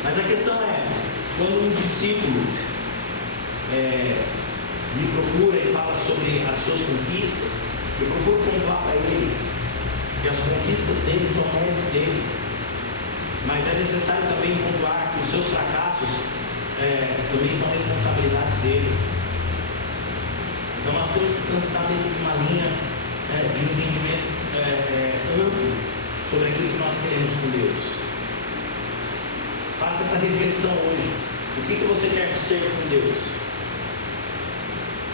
Mas a questão é, quando um discípulo me procura e fala sobre as suas conquistas, eu procuro pontuar para ele que as conquistas dele são méritos dele. Mas é necessário também pontuar que os seus fracassos também são responsabilidades dele. Então nós temos que transitar dentro de uma linha de entendimento amplo sobre aquilo que nós queremos com Deus. Faça essa reflexão hoje. O que você quer ser com Deus?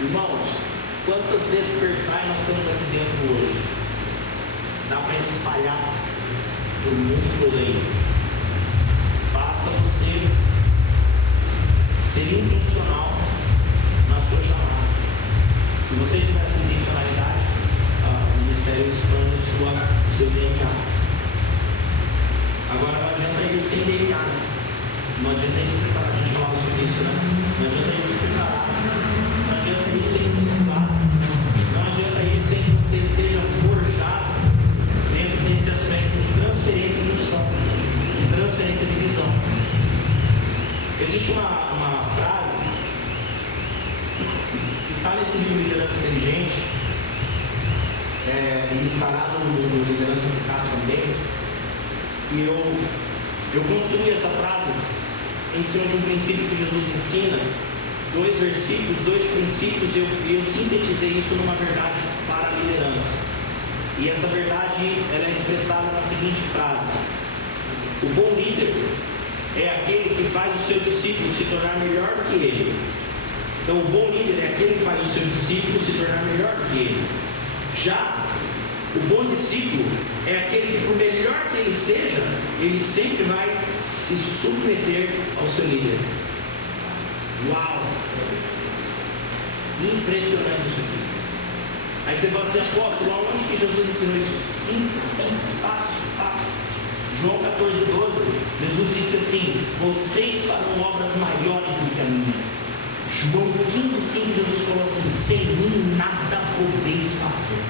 Irmãos, quantas despertais nós temos aqui dentro hoje? Dá para espalhar por mundo todo aí. Basta você ser intencional na sua chamada. Se você tiver essa intencionalidade, o ministério expande seu DNA. Agora não adianta ir sem DNA, né? Não adianta ir se preparar, a gente fala sobre isso, né? Não adianta ir se preparar, não adianta ir sem discipular, não adianta ir sem que você esteja forjado dentro desse aspecto de transferência de unção, de transferência de visão. Existe uma frase que está nesse livro Liderança Inteligente, e estará no Liderança Eficaz também, e eu construí essa frase em cima de um princípio que Jesus ensina, 2 versículos, 2 princípios, e eu sintetizei isso numa verdade para a liderança. E essa verdade ela é expressada na seguinte frase: o bom líder é aquele que faz o seu discípulo se tornar melhor do que ele. Então, o bom líder é aquele que faz o seu discípulo se tornar melhor do que ele. Já o bom discípulo é aquele que, por melhor que ele seja, ele sempre vai se submeter ao seu líder. Uau! Impressionante isso aqui. Aí você fala assim, apóstolo, aonde que Jesus ensinou isso? Simples, fácil. João 14:12, Jesus disse assim: vocês farão obras maiores do que a minha. João 15:5, Jesus falou assim: sem mim nada podeis fazer.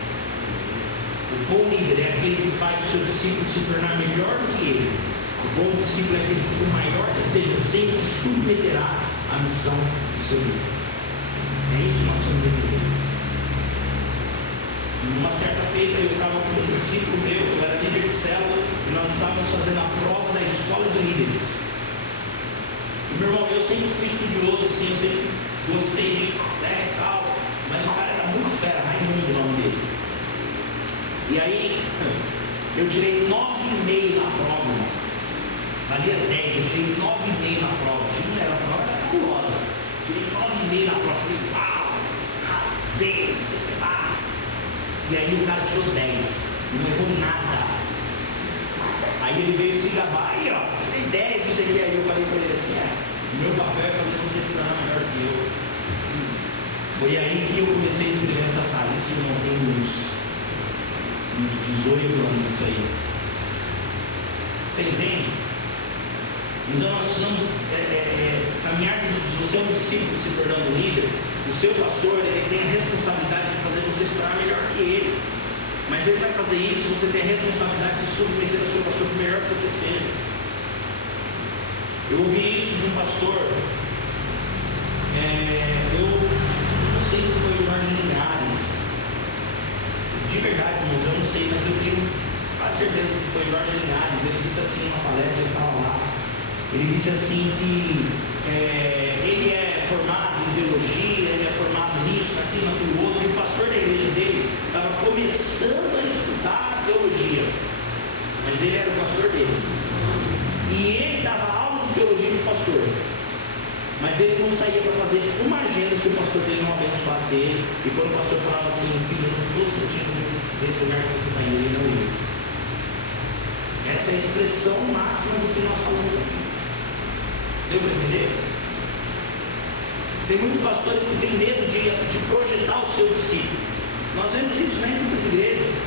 O bom líder é aquele que faz o seu discípulo se tornar melhor do que ele. O bom discípulo é aquele que, por maior que seja, sempre se submeterá à missão do seu líder. É isso que nós precisamos entender. Numa certa feita, eu estava com um discípulo meu, eu era líder de célula, e nós estávamos fazendo a prova da escola de líderes. E meu irmão, eu sempre fui estudioso, assim, eu sempre gostei de tal, mas o cara era muito fera, Raimundo o nome dele. E aí, eu tirei 9,5 na prova, irmão. Valia 10, eu tirei 9,5 na prova. A prova era cabulosa. Tirei 9,5 na prova, falei, uau, arrasei, não sei o que lá. E aí o cara tirou 10, não errou nada. Aí ele veio se gabar, aí ó, tirei 10, isso aqui. Aí eu falei para ele assim, o meu papel é fazer você se tornar melhor que eu. Foi aí que eu comecei a escrever essa frase. Isso não tem uns 18 anos, isso aí. Você entende? Então nós precisamos caminhar. Se você é um discípulo se tornando líder, o seu pastor ele tem a responsabilidade de fazer você se tornar melhor que ele. Mas ele vai fazer isso, você tem a responsabilidade de se submeter ao seu pastor por melhor que você seja. Eu ouvi isso de um pastor, eu não sei se foi o Jorge Linhares, de verdade, irmãos, eu não sei, mas eu tenho quase certeza que foi o Jorge Linhares. Ele disse assim numa palestra, eu estava lá, ele disse assim que ele é formado em teologia, ele é formado nisso, naquilo, naquilo outro, e o pastor da igreja dele estava começando a estudar teologia, mas ele era o pastor dele, e ele dava aula de teologia para o pastor, mas ele não saía para fazer uma agenda se o pastor dele não abençoasse ele. E quando o pastor falava assim, filho, eu não estou sentindo desse lugar que você está indo, ele não ia. Essa é a expressão máxima do que nós falamos aqui. Deu para entender? Tem muitos pastores que têm medo de projetar o seu discípulo. Nós vemos isso em muitas igrejas.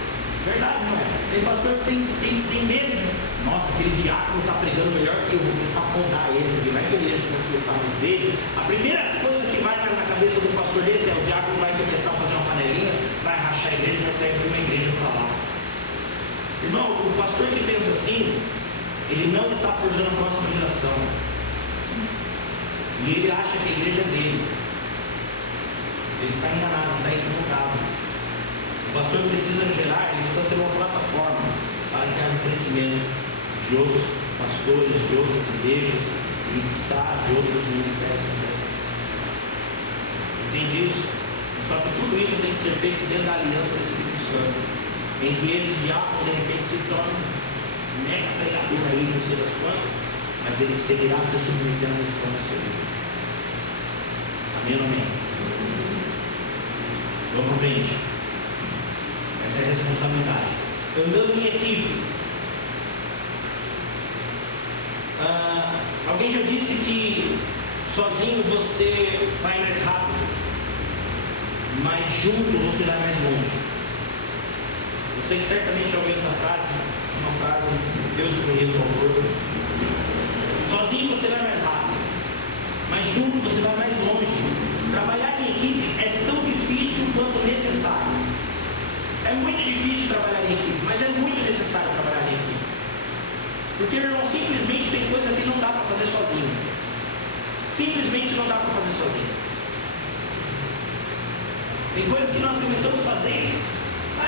Verdade, não é? Tem pastor que tem medo de, nossa, aquele diácono está pregando melhor que eu, vou começar a apontar ele, porque vai que a igreja com os gostamentos dele. A primeira coisa que vai na cabeça do pastor desse é: o diácono vai começar a fazer uma panelinha, vai rachar a igreja, vai sair de uma igreja para lá. Irmão, o pastor que pensa assim, ele não está forjando a próxima geração. E ele acha que a igreja é dele. Ele está enganado, está equivocado. O pastor precisa gerar, ele precisa ser uma plataforma para que haja crescimento de outros pastores, de outras igrejas e de outros ministérios também. Entende isso? Só que tudo isso tem que ser feito dentro da aliança do Espírito Santo, em que esse diácono de repente se torna um mega pregador aí, não sei das quantas, mas ele seguirá se submetendo à missão da sua vida. Amém ou amém? Vamos para frente. Essa é a responsabilidade. Andando em equipe. Alguém já disse que sozinho você vai mais rápido, mas junto você vai mais longe. Você certamente já ouviu essa frase, uma frase que eu desconheço o autor. Sozinho você vai mais rápido, mas junto você vai mais longe. Trabalhar em equipe é tão difícil quanto necessário. É muito difícil trabalhar em equipe, mas é muito necessário trabalhar em equipe. Porque, irmão, simplesmente tem coisa que não dá para fazer sozinho. Simplesmente não dá para fazer sozinho. Tem coisas que nós começamos fazendo.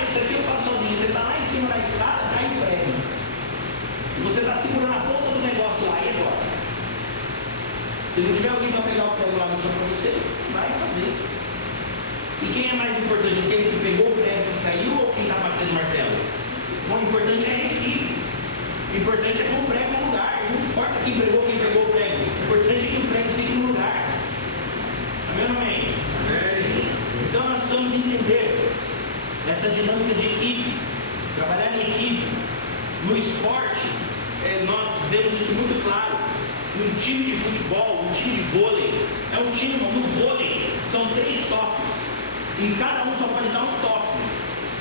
Isso aqui eu faço sozinho. Você está lá em cima da escada, cai o prego. E você está segurando a ponta do negócio lá, e agora? Se não tiver alguém para pegar o prego lá no chão para você, você vai fazer. E quem é mais importante? Aquele que pegou o prego que caiu ou quem está batendo o martelo? Bom, o importante é a equipe. O importante é pôr o prego no lugar. Não importa quem pegou, quem Amém ou amém? Então nós precisamos entender essa dinâmica de equipe, trabalhar em equipe. No esporte, nós vemos isso muito claro. Um time de futebol, um time de vôlei, é um time, no vôlei, são 3 toques, e cada um só pode dar um toque.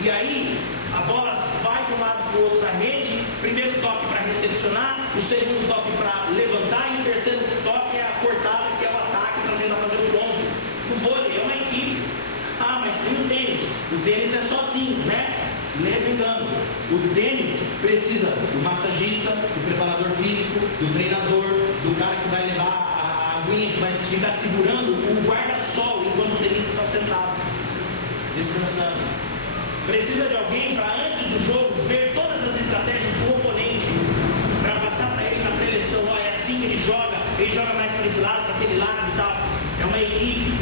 E aí, a bola vai de um lado para o outro da rede, primeiro toque para recepcionar, o segundo toque para levantar, e o terceiro toque é a cortada, que é o ataque para tentar fazer o ponto. O vôlei é uma equipe. Ah, mas tem o tênis é sozinho, né? Lembra engano, o tênis precisa do massagista, do preparador físico, do treinador, do cara que vai levar a aguinha, que vai ficar segurando o guarda-sol enquanto o tenista está sentado, descansando. Precisa de alguém para, antes do jogo, ver todas as estratégias do oponente, para passar para ele na preleção, ó, é assim que ele joga mais para esse lado, para aquele lado e tal. É uma equipe.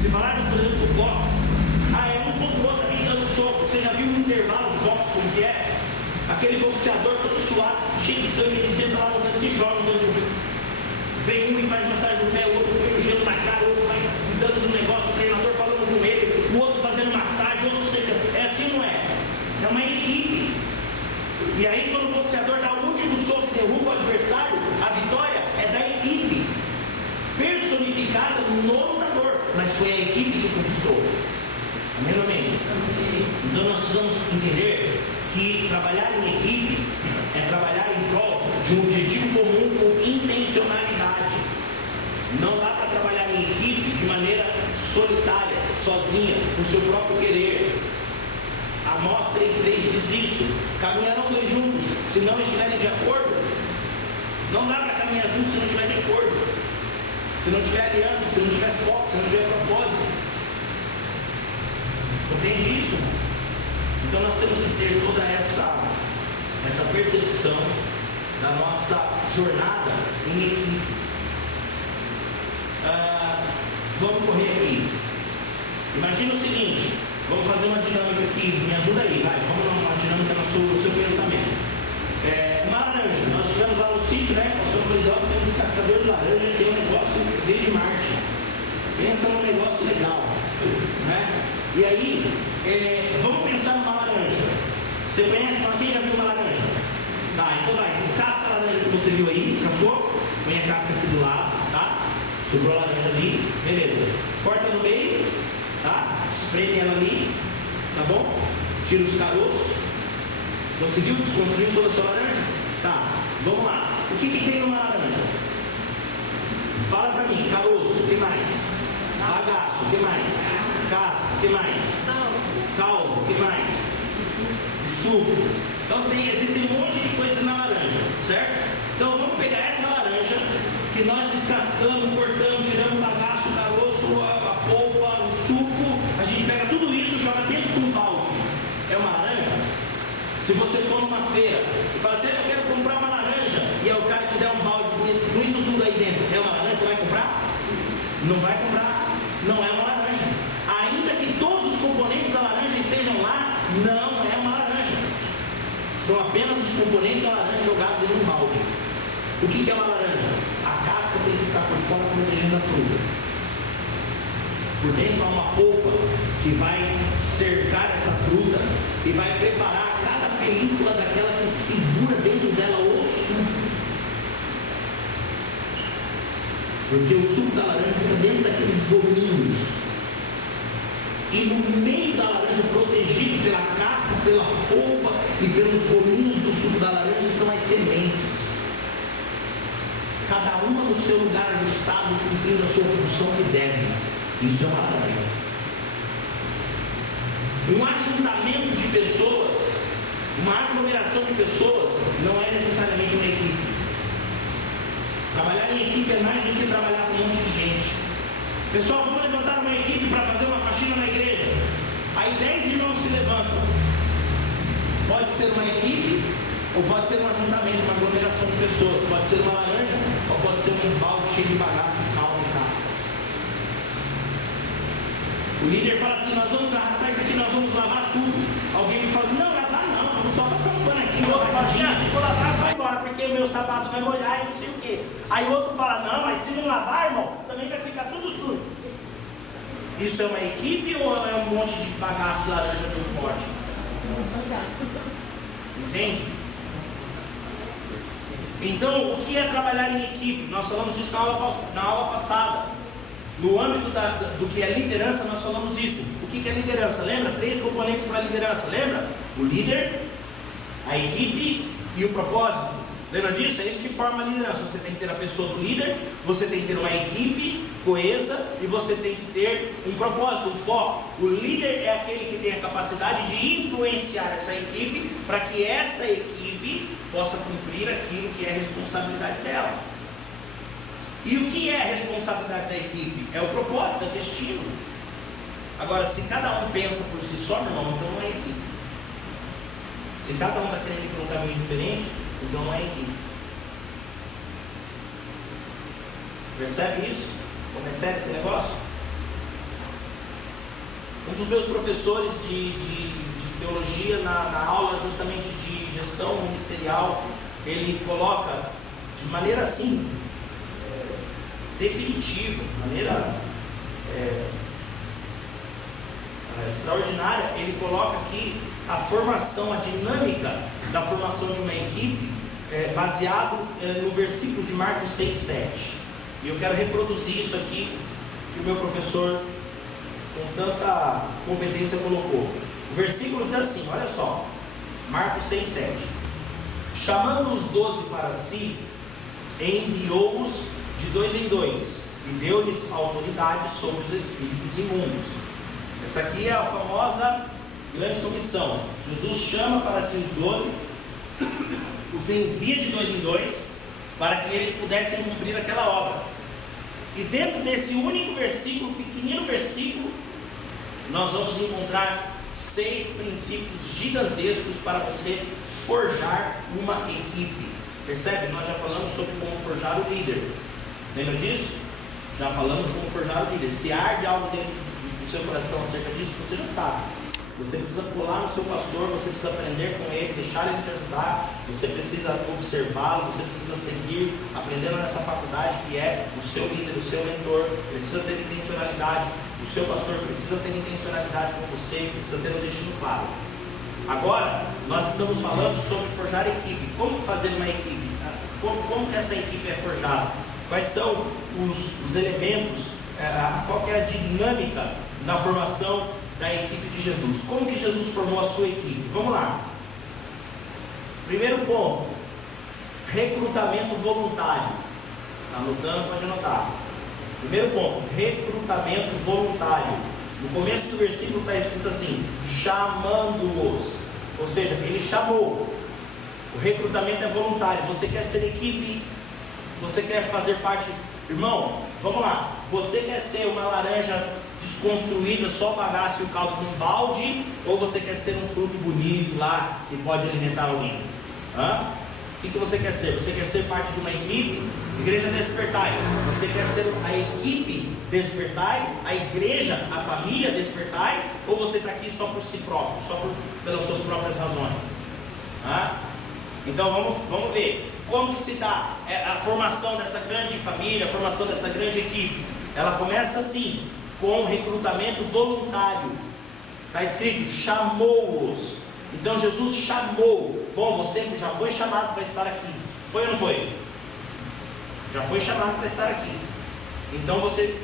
Se falarmos, por exemplo, do boxe, é um contra o outro ali dando soco. Você já viu um intervalo de boxe como que é? Aquele boxeador todo suado, cheio de sangue, ele senta lá no canto, se joga no canto. Vem um e faz massagem no pé, o outro põe o gelo na cara, o outro vai cuidando do negócio, o treinador falando com ele, o outro fazendo massagem, o outro seca. É assim ou não é? É uma equipe. E aí quando o boxeador dá o último soco e derruba o adversário, a vitória é da equipe, personificada no lutador, mas foi a equipe que conquistou. Amém ou amém? Então nós precisamos entender que trabalhar em equipe é trabalhar em prol de um objetivo comum com intencionalidade. Não dá para trabalhar em equipe de maneira solitária, sozinha, com seu próprio querer. Amós 3,3 diz isso: caminharão 2 juntos se não estiverem de acordo. Não dá para caminhar juntos se não estiver de acordo, se não tiver aliança, se não tiver foco, se não tiver propósito. Compreende isso? Então nós temos que ter toda essa percepção da nossa jornada em equipe. Vamos correr aqui. Imagina o seguinte, vamos fazer uma dinâmica aqui, me ajuda aí, vai, vamos dar uma dinâmica no seu pensamento. Uma laranja, nós estivemos lá no sítio, né? O senhor Polizão tem um descascador de laranja, tem um negócio desde Marte. Pensa num negócio legal, né? E aí, vamos pensar numa laranja. Você conhece? Quem já viu uma laranja? Tá, então vai, descasca a laranja que você viu aí, descascou? Põe a casca aqui do lado, tá? Sobrou a laranja ali, beleza. Corta no meio, tá? Espreme ela ali, tá bom? Tira os caroços. Conseguiu desconstruir toda a sua laranja? Tá, vamos lá. O que tem numa laranja? Fala pra mim, caroço, o que mais? Bagaço, o que mais? Casca, o que mais? Caldo, o que mais? Suco. Então existem um monte de coisa na laranja, certo? Então vamos pegar essa laranja que nós descascamos, cortamos, tiramos o bagaço, o caroço, a polpa, o suco. A gente pega tudo isso e joga dentro de um balde. É uma laranja? Se você for numa feira e falar assim, eu quero comprar uma laranja, e aí o cara te der um balde com isso tudo aí dentro, é uma laranja? Você vai comprar? Não vai comprar, não é uma laranja. Ainda que todos os componentes da laranja estejam lá, não é uma laranja. São apenas os componentes da laranja jogados dentro de um balde. O que é uma laranja? A casca tem que estar por fora protegendo a fruta. Por dentro há uma polpa que vai cercar essa fruta e vai preparar cada película daquela que segura dentro dela o suco. Porque o suco da laranja fica dentro daqueles gominhos. E no meio da laranja, protegido pela casca, pela polpa e pelos gominhos do suco da laranja, estão as sementes. Cada uma no seu lugar ajustado, cumprindo a sua função que deve. Isso é uma laranja. Um ajuntamento de pessoas, uma aglomeração de pessoas, não é necessariamente uma equipe. Trabalhar em equipe é mais do que trabalhar com um monte de gente. Pessoal, vamos levantar uma equipe para fazer uma faxina na igreja. Aí 10 irmãos se levantam. Pode ser uma equipe, ou pode ser um ajuntamento, uma aglomeração de pessoas. Pode ser uma laranja, ou pode ser um balde cheio de bagaço, caldo e casca. O líder fala assim, nós vamos arrastar isso aqui, nós vamos lavar tudo. Alguém me fala assim, não, lavar não, vamos só passar um pano aqui. O outro fala assim, se for lavar, vai embora, porque o meu sapato vai molhar e não sei o quê. Aí o outro fala, não, mas se não lavar, irmão, também também vai ficar tudo surdo. Isso é uma equipe ou é um monte de bagaço de laranja no pote? Entende? Então, o que é trabalhar em equipe? Nós falamos isso na aula passada. No âmbito do que é liderança, nós falamos isso. O que é liderança? Lembra? 3 componentes para a liderança. Lembra? O líder, a equipe e o propósito. Lembra disso? É isso que forma a liderança. Você tem que ter a pessoa do líder, você tem que ter uma equipe coesa e você tem que ter um propósito, um foco. O líder é aquele que tem a capacidade de influenciar essa equipe para que essa equipe possa cumprir aquilo que é a responsabilidade dela. E o que é a responsabilidade da equipe? É o propósito, é o destino. Agora, se cada um pensa por si só, meu irmão, então não é equipe. Se cada um está querendo ir por um caminho diferente, então não é equipe. Percebe isso? Como é sério esse negócio? Um dos meus professores de teologia na aula justamente de gestão ministerial, ele coloca de maneira assim, definitiva, de maneira extraordinária, ele coloca aqui a formação, a dinâmica da formação de uma equipe baseado no versículo de Marcos 6,7. E eu quero reproduzir isso aqui que o meu professor com tanta competência colocou. O versículo diz assim, olha só, Marcos 6,7: chamando os 12 para si, enviou-os de 2 em 2 e deu-lhes autoridade sobre os espíritos imundos. Essa aqui é a famosa grande comissão. Jesus chama para si os 12, os envia de 2 em 2 para que eles pudessem cumprir aquela obra. E dentro desse único versículo, pequenino versículo, nós vamos encontrar 6 princípios gigantescos para você forjar uma equipe. Percebe? Nós já falamos sobre como forjar o líder. Lembra disso? Já falamos como forjar o líder. Se arde algo dentro do seu coração acerca disso, você já sabe. Você precisa pular no seu pastor, você precisa aprender com ele, deixar ele te ajudar, você precisa observá-lo, você precisa seguir, aprendendo nessa faculdade que é o seu líder, o seu mentor. Precisa ter intencionalidade, o seu pastor precisa ter intencionalidade com você, precisa ter um destino claro. Agora, nós estamos falando sobre forjar equipe. Como fazer uma equipe? Como que essa equipe é forjada? Quais são os elementos, qual que é a dinâmica na formação da equipe de Jesus? Como que Jesus formou a sua equipe? Vamos lá. Primeiro ponto, recrutamento voluntário. Está anotando? Pode anotar. Primeiro ponto, recrutamento voluntário. No começo do versículo está escrito assim, chamando-os. Ou seja, ele chamou. O recrutamento é voluntário. Você quer ser equipe? Você quer fazer parte? Irmão, vamos lá. Você quer ser uma laranja desconstruída, só bagaço e o caldo de um balde? Ou você quer ser um fruto bonito lá que pode alimentar alguém? O que você quer ser? Você quer ser parte de uma equipe? Igreja Despertai. Você quer ser a equipe Despertai? A igreja, a família Despertai? Ou você está aqui só por si próprio, só pelas suas próprias razões? Então vamos ver como que se dá a formação dessa grande família, a formação dessa grande equipe. Ela começa assim, com recrutamento voluntário. Está escrito, chamou-os. Então Jesus chamou. Bom, você já foi chamado para estar aqui. Foi ou não foi? Já foi chamado para estar aqui. Então você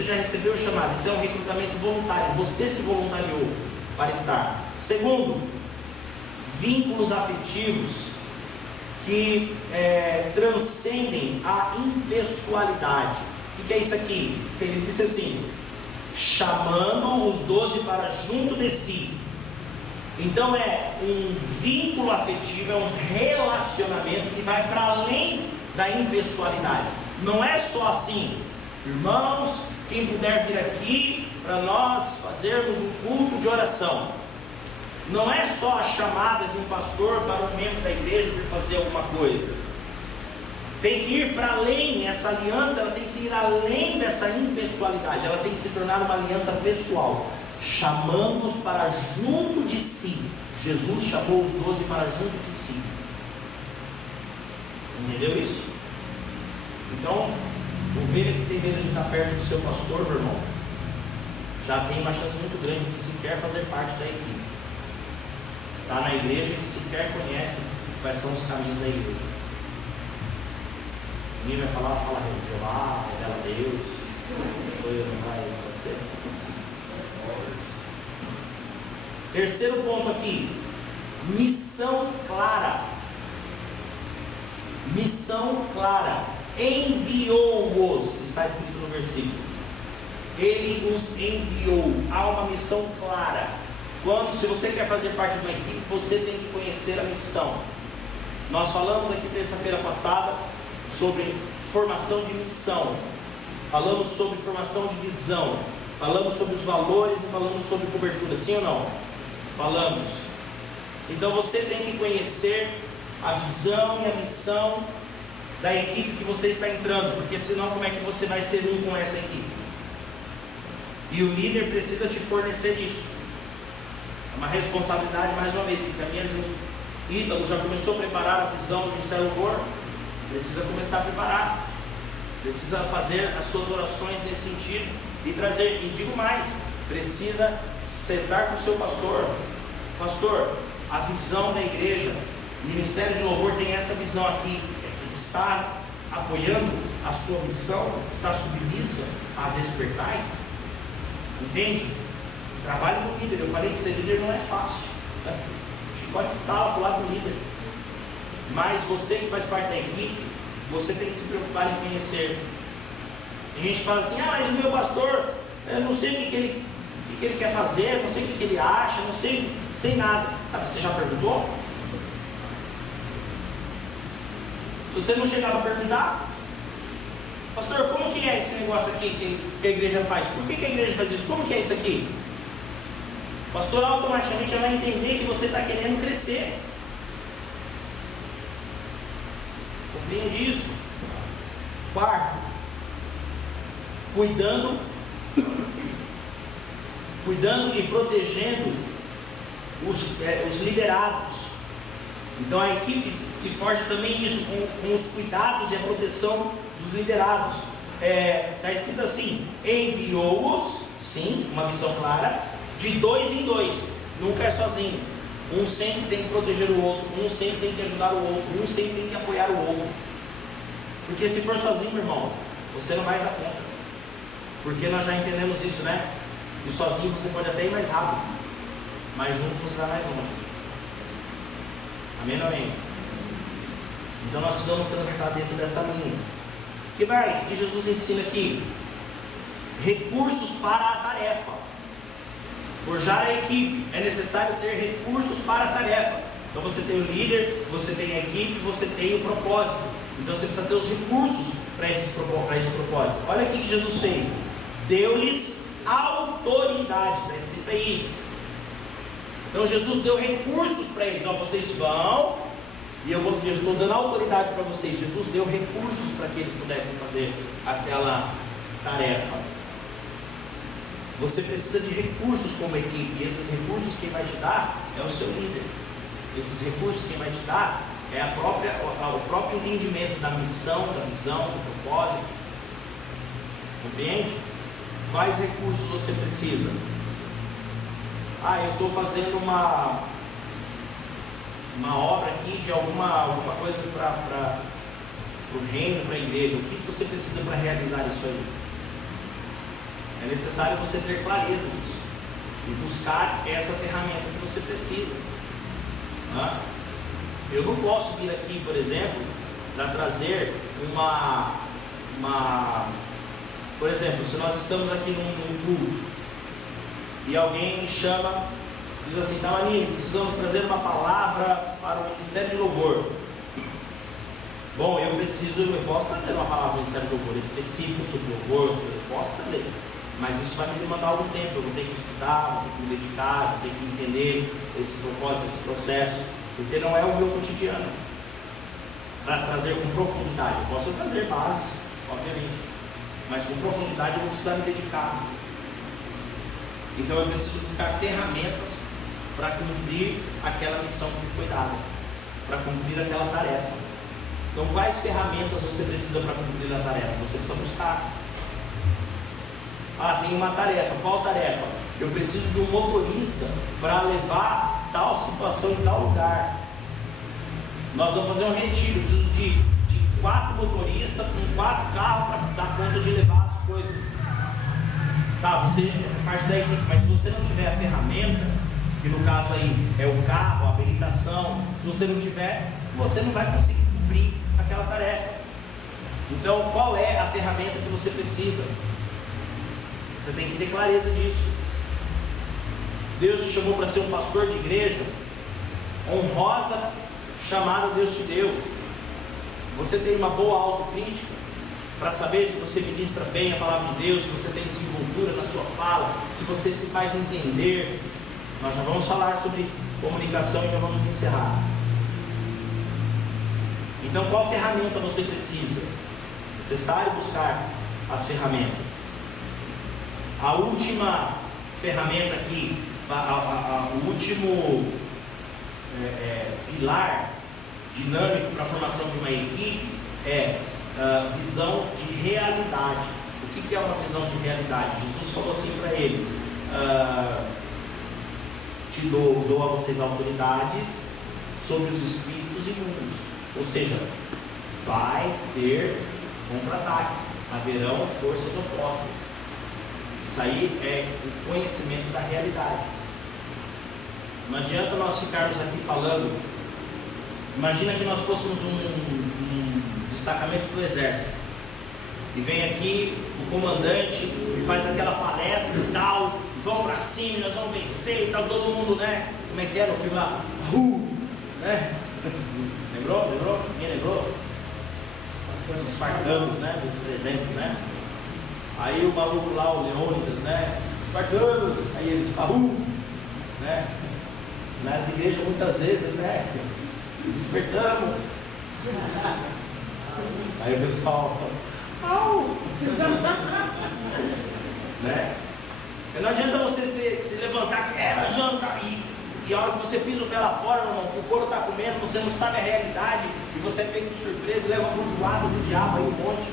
já recebeu o chamado. Isso é um recrutamento voluntário. Você se voluntariou para estar. Segundo, vínculos afetivos que transcendem a impessoalidade. O que é isso aqui? Ele disse assim, chamando os 12 para junto de si. Então é um vínculo afetivo, é um relacionamento que vai para além da impessoalidade. Não é só assim, irmãos, quem puder vir aqui para nós fazermos um culto de oração. Não é só a chamada de um pastor para um membro da igreja para fazer alguma coisa. Tem que ir para além, essa aliança ela tem que ir além dessa impessoalidade, ela tem que se tornar uma aliança pessoal. Chamamos para junto de si. Jesus chamou os 12 para junto de si. Entendeu isso? Então, Ovelha que tem medo de estar perto do seu pastor, meu irmão, já tem uma chance muito grande de sequer fazer parte da equipe. Está na igreja e sequer conhece quais são os caminhos da igreja. Ninguém vai falar, fala Jeová, revela Deus, essas coisas não vai acontecer. Terceiro ponto aqui, missão clara. Missão clara. Enviou-os, está escrito no versículo. Ele os enviou. Há uma missão clara. Se você quer fazer parte de uma equipe, você tem que conhecer a missão. Nós falamos aqui terça-feira passada sobre formação de missão. Falamos sobre formação de visão. Falamos sobre os valores e falamos sobre cobertura. Sim ou não? Falamos. Então você tem que conhecer a visão e a missão da equipe que você está entrando, porque senão como é que você vai ser um com essa equipe? E o líder precisa te fornecer isso. É uma responsabilidade, mais uma vez, que caminha junto. Ítalo já começou a preparar a visão do Ministério do Louvor, precisa começar a preparar, precisa fazer as suas orações nesse sentido e trazer, e digo mais, precisa sentar com o seu pastor. Pastor, a visão da igreja, o Ministério de Louvor tem essa visão aqui, está apoiando a sua missão, está submissa a despertar, entende? Trabalho com líder. Eu falei que ser líder não é fácil, né? O chicote estala para o lado do líder, mas você que faz parte da equipe, você tem que se preocupar em conhecer. Tem gente que fala assim, mas o meu pastor, eu não sei o que ele quer fazer, não sei o que ele acha, não sei nada. Você já perguntou? Se você não chegar a perguntar, pastor, como que é esse negócio aqui que a igreja faz? Por que a igreja faz isso? Como que é isso aqui? O pastor automaticamente já vai entender que você está querendo crescer. Compreende isso? Quarto, cuidando e protegendo os liderados. Então a equipe se forja também isso, com os cuidados e a proteção dos liderados. Está escrito assim, enviou-os, sim, uma missão clara, de 2 em 2, nunca é sozinho. Um sempre tem que proteger o outro, um sempre tem que ajudar o outro, um sempre tem que apoiar o outro. Porque se for sozinho, meu irmão, você não vai dar conta. Porque nós já entendemos isso, né? E sozinho você pode até ir mais rápido, mas junto você vai mais longe. Amém ou amém? Então nós precisamos transitar dentro dessa linha. O que mais que Jesus ensina aqui? Recursos para a tarefa. Forjar a equipe. É necessário ter recursos para a tarefa. Então você tem o líder, você tem a equipe, você tem o propósito. Então você precisa ter os recursos para esse propósito. Olha aqui que Jesus fez. Deu-lhes autoridade. Está escrito aí. Então Jesus deu recursos para eles. Vocês vão, e eu estou dando autoridade para vocês. Jesus deu recursos para que eles pudessem fazer aquela tarefa. Você precisa de recursos como equipe. E esses recursos quem vai te dar é o seu líder. Esses recursos quem vai te dar é o próprio entendimento da missão, da visão, do propósito. Compreende? Quais recursos você precisa? Eu estou fazendo uma obra aqui de alguma coisa para o reino, para a igreja. O que você precisa para realizar isso aí? É necessário você ter clareza disso e buscar essa ferramenta que você precisa. Eu não posso vir aqui, por exemplo, para trazer por exemplo, se nós estamos aqui num culto e alguém me chama, diz assim, Tamanini, precisamos trazer uma palavra para o Ministério de Louvor. Bom, eu posso trazer uma palavra do Ministério de Louvor específica sobre louvor, eu posso trazer, mas isso vai me demandar algum tempo. Eu vou ter que estudar, vou ter que me dedicar, vou ter que entender esse propósito, esse processo, porque não é o meu cotidiano. Para trazer com profundidade, eu posso trazer bases, obviamente, mas com profundidade eu vou precisar me dedicar. Então eu preciso buscar ferramentas para cumprir aquela missão que me foi dada, para cumprir aquela tarefa. Então, quais ferramentas você precisa para cumprir a tarefa? Você precisa buscar. Ah, tem uma tarefa. Qual tarefa? Eu preciso de um motorista para levar tal situação em tal lugar. Nós vamos fazer um retiro. Eu preciso de 4 motoristas com 4 carros para dar conta de levar as coisas. Tá, você é parte da equipe, mas se você não tiver a ferramenta, que no caso aí é o carro, a habilitação, se você não tiver, você não vai conseguir cumprir aquela tarefa. Então, qual é a ferramenta que você precisa? Você tem que ter clareza disso. Deus te chamou para ser um pastor de igreja, honrosa chamada Deus te deu. Você tem uma boa autocrítica para saber se você ministra bem a palavra de Deus, se você tem desenvoltura na sua fala, se você se faz entender. Nós já vamos falar sobre comunicação e já vamos encerrar. Então, qual ferramenta você precisa? É necessário buscar as ferramentas. A última ferramenta aqui, o último pilar dinâmico para a formação de uma equipe é visão de realidade. O que é uma visão de realidade? Jesus falou assim para eles: dou a vocês autoridades sobre os espíritos imundos. Ou seja, vai ter contra-ataque, haverão forças opostas. Isso aí é o conhecimento da realidade. Não adianta nós ficarmos aqui falando. Imagina que nós fôssemos um destacamento do exército e vem aqui o comandante e faz aquela palestra e tal, e vamos pra cima, nós vamos vencer e tal, todo mundo, né? Como é que era o filme lá? Né? Lembrou? Ninguém lembrou? Os espartanos, né? Dos 300, né? Aí o maluco lá, o Leônidas, né? Espartanos, aí eles, né? Nas igrejas muitas vezes, né? Despertamos. Aí o pessoal né? Não adianta você se levantar e a hora que você pisa o pé lá fora, irmão, que o couro está comendo, você não sabe a realidade e você é pego de surpresa e leva muito lado do diabo aí um monte.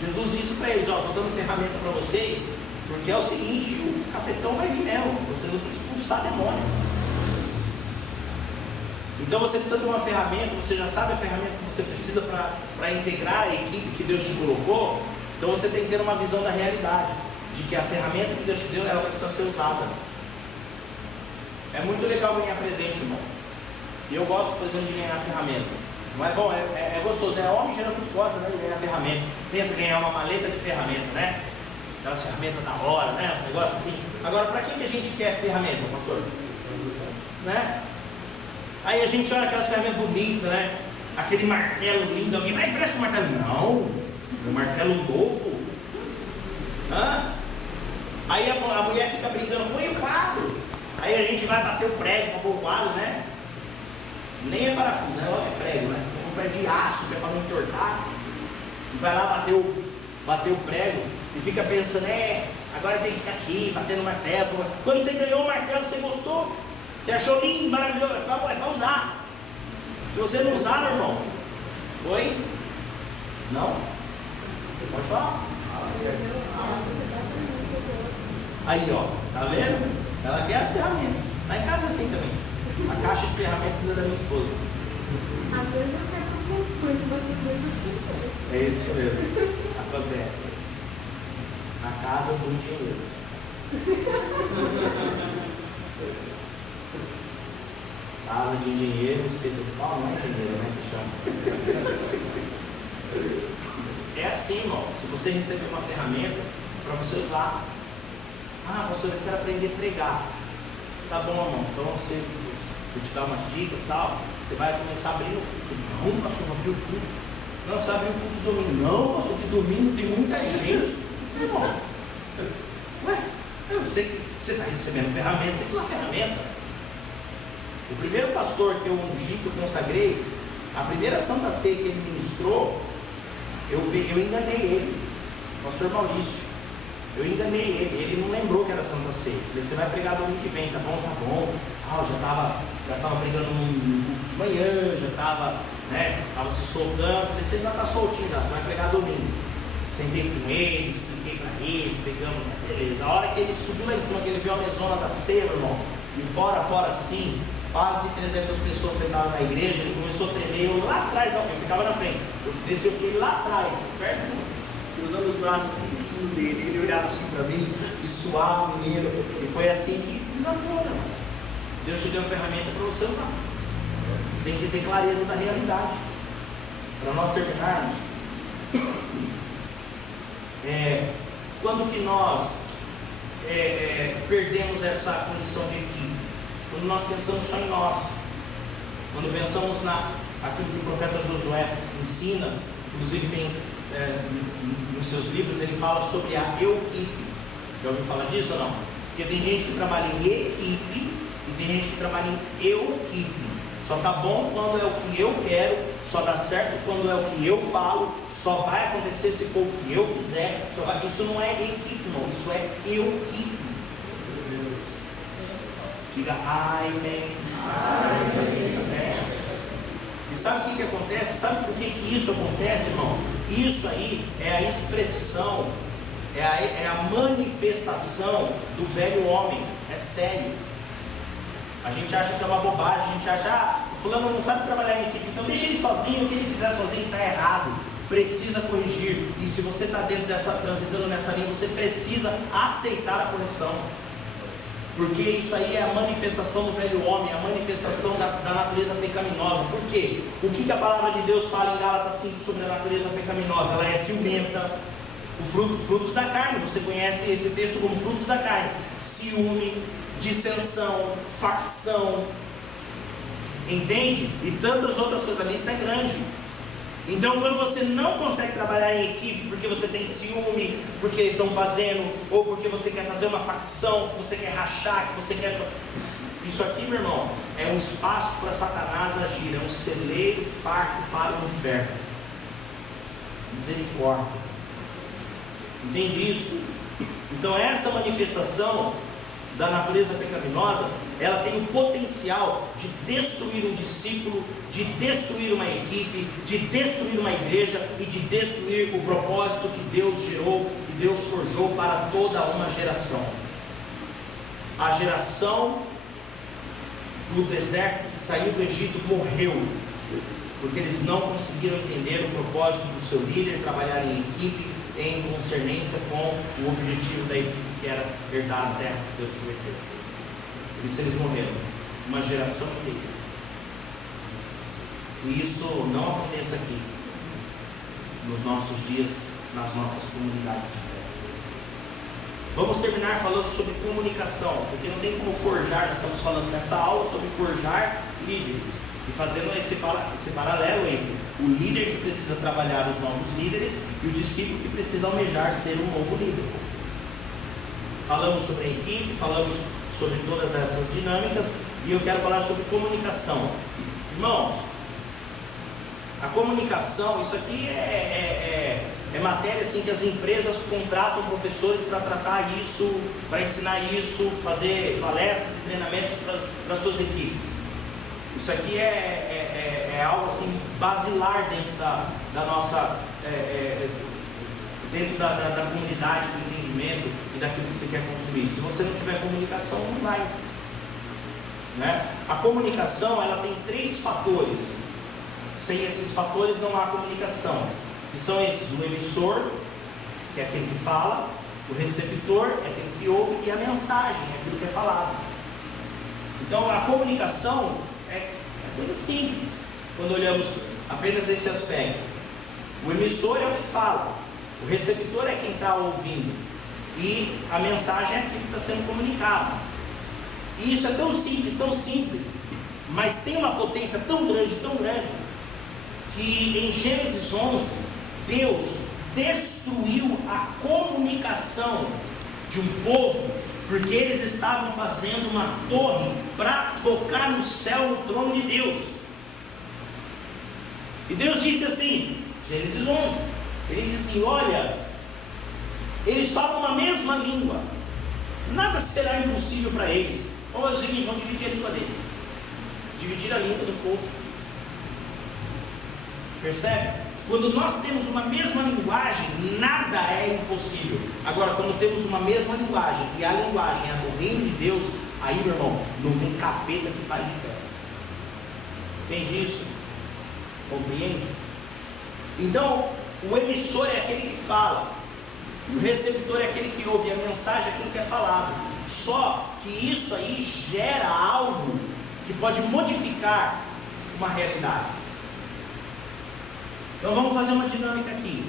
Jesus disse para eles: estou dando ferramenta para vocês, porque é o seguinte, o capetão vai vir mesmo, vocês vão expulsar demônio. Então você precisa de uma ferramenta, você já sabe a ferramenta que você precisa para integrar a equipe que Deus te colocou. Então você tem que ter uma visão da realidade, de que a ferramenta que Deus te deu, ela precisa ser usada. É muito legal ganhar presente, irmão. E eu gosto, por exemplo, de ganhar ferramenta. Não é bom, é gostoso, né? Homem geralmente gosta, né, de ganhar ferramenta. Pensa em ganhar uma maleta de ferramenta, né? Aquelas ferramentas da hora, né? Os negócios assim. Agora, para que a gente quer ferramenta, pastor? Né? Aí a gente olha aquelas ferramentas bonitas, né? Aquele martelo lindo, alguém vai emprestar um martelo? Não, um martelo novo. Aí a mulher fica brincando, põe o quadro. Aí a gente vai bater o prego para pôr o quadro, né? Nem é parafuso, né? É prego, né? Um prego de aço, que é para não entortar. E vai lá bater o prego e fica pensando, agora tem que ficar aqui, batendo o martelo. Quando você ganhou o martelo, você gostou? Você achou lindo, maravilhoso? É para usar. Se você não usar, meu irmão, oi? Não? Pode falar? Aí, ó, tá vendo? Ela quer as ferramentas. Lá em casa é assim também. A caixa de ferramentas é da minha esposa. Às vezes eu quero algumas coisas, mas às vezes eu não sei. É isso mesmo. Acontece. Na casa do engenheiro. Casa de engenheiro, espelho de pau, não é engenheiro, né? Que chama. É assim, irmão. Se você receber uma ferramenta, para você usar. Pastor, eu quero aprender a pregar. Tá bom, irmão. Então vou te dar umas dicas e tal. Você vai começar a abrir o culto. Não, pastor, abrir o culto. Não, você vai abrir o culto domingo. Não, pastor, que domingo tem muita gente. Irmão, você está recebendo ferramenta, você tem uma ferramenta. O primeiro pastor que eu ungi, que eu consagrei, a primeira Santa Ceia que ele ministrou, eu enganei ele, o pastor Maurício. Eu enganei ele não lembrou que era Santa Ceia. Falei, você vai pregar do ano que vem, tá bom? Tá bom. Eu já estava já estava pregando de manhã, já estava, né, se soltando. Falei, você já está soltinho já, você vai pregar domingo. Sentei com ele, expliquei para ele, pegamos, beleza. Na hora que ele subiu lá em cima, que ele viu a mesona da ceia, irmão, e fora assim, quase 300 pessoas sentadas na igreja, ele começou a tremer, eu lá atrás, não, eu ficava na frente, eu fiquei lá atrás, perto, cruzando os braços assim, rindo dele, ele olhava assim para mim, e suava o menino, e foi assim que desabou, irmão. Deus te deu a ferramenta para você usar. Tem que ter clareza da realidade. Para nós terminarmos, quando que nós perdemos essa condição de equipe? Quando nós pensamos só em nós. Quando pensamos naquilo que o profeta Josué ensina, inclusive tem nos seus livros, ele fala sobre a eu-equipe. Já ouviu falar disso ou não? Porque tem gente que trabalha em equipe e tem gente que trabalha em eu-equipe. Só tá bom quando é o que eu quero, só dá certo quando é o que eu falo, só vai acontecer se for o que eu fizer. Isso não é equipe, não, isso é eu-equipe. Diga amém. E sabe o que acontece? Sabe por que isso acontece, irmão? Isso aí é a expressão, é a manifestação do velho homem. É sério. A gente acha que é uma bobagem, a gente acha, fulano não sabe trabalhar em equipe, então deixa ele sozinho, o que ele fizer sozinho está errado, precisa corrigir. E se você está transitando nessa linha, você precisa aceitar a correção, porque isso aí é a manifestação do velho homem, a manifestação da natureza pecaminosa. Por quê? O que a palavra de Deus fala em Gálatas 5 sobre a natureza pecaminosa? Ela é ciumenta. Frutos da carne, você conhece esse texto como frutos da carne: ciúme, dissensão, facção, entende? E tantas outras coisas. A lista é grande. Então, quando você não consegue trabalhar em equipe porque você tem ciúme, porque estão fazendo, ou porque você quer fazer uma facção, que você quer rachar, que você quer... Isso aqui, meu irmão, é um espaço para Satanás agir, é um celeiro farto para o inferno. Misericórdia. Entende isso? Então essa manifestação da natureza pecaminosa, ela tem o potencial de destruir um discípulo, de destruir uma equipe, de destruir uma igreja e de destruir o propósito que Deus gerou, que Deus forjou para toda uma geração. A geração do deserto que saiu do Egito morreu, porque eles não conseguiram entender o propósito do seu líder, trabalhar em equipe, em concernência com o objetivo da equipe, que era herdar a terra que Deus prometeu. Por isso eles morreram, uma geração inteira. E isso não aconteça aqui, nos nossos dias, nas nossas comunidades de fé. Vamos terminar falando sobre comunicação, porque não tem como forjar. Nós estamos falando nessa aula sobre forjar líderes, e fazendo esse paralelo entre o líder que precisa trabalhar os novos líderes e o discípulo que precisa almejar ser um novo líder. Falamos sobre a equipe, falamos sobre todas essas dinâmicas, e eu quero falar sobre comunicação. Irmãos, a comunicação, isso aqui é matéria assim, que as empresas contratam professores para tratar isso, para ensinar isso, fazer palestras e treinamentos para suas equipes. Isso aqui é algo assim basilar dentro da nossa, dentro da comunidade, do entendimento e daquilo que você quer construir. Se você não tiver comunicação, não vai, né? A comunicação, ela tem 3 fatores. Sem esses fatores não há comunicação. Que são esses: o emissor, que é aquele que fala; o receptor, é aquele que ouve; e a mensagem, é aquilo que é falado. Então a comunicação é coisa simples quando olhamos apenas esse aspecto. O emissor é o que fala, o receptor é quem está ouvindo, e a mensagem é aquilo que está sendo comunicado. E isso é tão simples, mas tem uma potência tão grande, que em Gênesis 11, Deus destruiu a comunicação de um povo, porque eles estavam fazendo uma torre para tocar no céu, no trono de Deus. E Deus disse assim, Gênesis 11, Ele disse assim: olha, eles falam a mesma língua, nada será impossível para eles. Vamos fazer o seguinte, vamos dividir a língua deles. dividir a língua do povo. Percebe? Quando nós temos uma mesma linguagem, nada é impossível. Agora, quando temos uma mesma linguagem, e a linguagem é do reino de Deus, aí, meu irmão, não tem capeta que pare de pé. Entende isso? Compreende? Então, o emissor é aquele que fala, o receptor é aquele que ouve, e a mensagem é aquilo que é falado. Só que isso aí gera algo que pode modificar uma realidade. Então vamos fazer uma dinâmica aqui.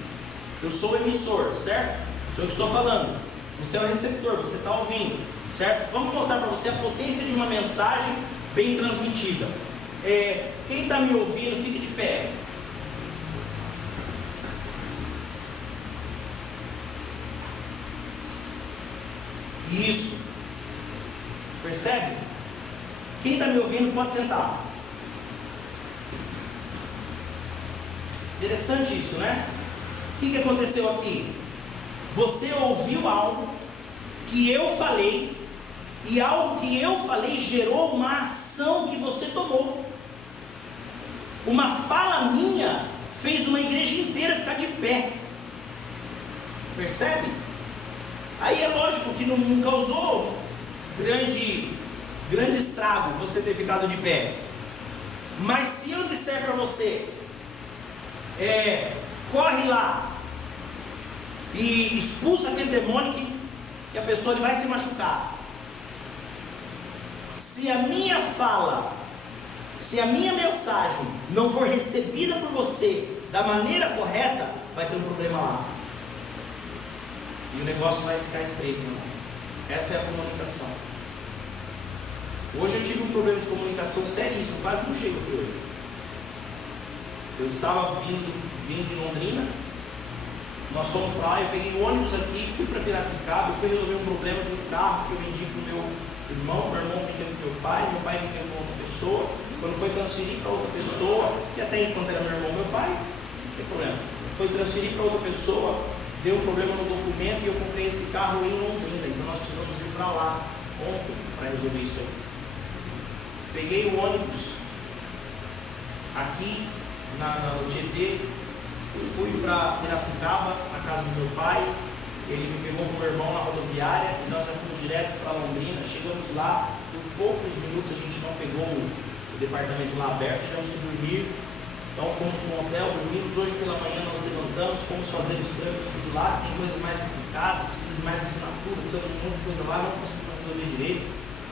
Eu sou o emissor, certo? Sou eu que estou falando. Você é o receptor, você está ouvindo, certo? Vamos mostrar para você a potência de uma mensagem bem transmitida. Quem está me ouvindo, fique de pé. Isso. Percebe? Quem está me ouvindo pode sentar. Interessante isso, né? O que aconteceu aqui? Você ouviu algo que eu falei, e algo que eu falei gerou uma ação que você tomou. Uma fala minha fez uma igreja inteira ficar de pé. Percebe? Aí é lógico que não causou grande estrago você ter ficado de pé. Mas se eu disser para você, corre lá e expulsa aquele demônio que a pessoa vai se machucar. Se a minha fala, se a minha mensagem não for recebida por você da maneira correta, vai ter um problema lá. E o negócio vai ficar estreito, irmão. Essa é a comunicação. Hoje eu tive um problema de comunicação seríssimo, quase não chego aqui hoje. Eu estava vindo de Londrina, nós fomos para lá, eu peguei o ônibus aqui, fui para Piracicaba, fui resolver um problema de um carro que eu vendi para o meu irmão vendeu para o meu pai vendeu para outra pessoa. Quando foi transferir para outra pessoa, que até enquanto era meu irmão, meu pai, não tem problema, foi transferir para outra pessoa, deu um problema no documento e eu comprei esse carro em Londrina, então nós precisamos ir para lá ontem para resolver isso aí. Peguei o ônibus aqui no Tietê, fui para Piracicaba, na casa do meu pai, ele me pegou com o meu irmão na rodoviária e nós já fomos direto para Londrina. Chegamos lá, por poucos minutos a gente não pegou o departamento lá aberto, tivemos que dormir, então fomos para um hotel, dormimos. Hoje pela manhã nós levantamos, fomos fazer os trâmites tudo lá, tem coisas mais complicadas, precisa de mais assinatura, precisa de um monte de coisa lá, não conseguimos resolver direito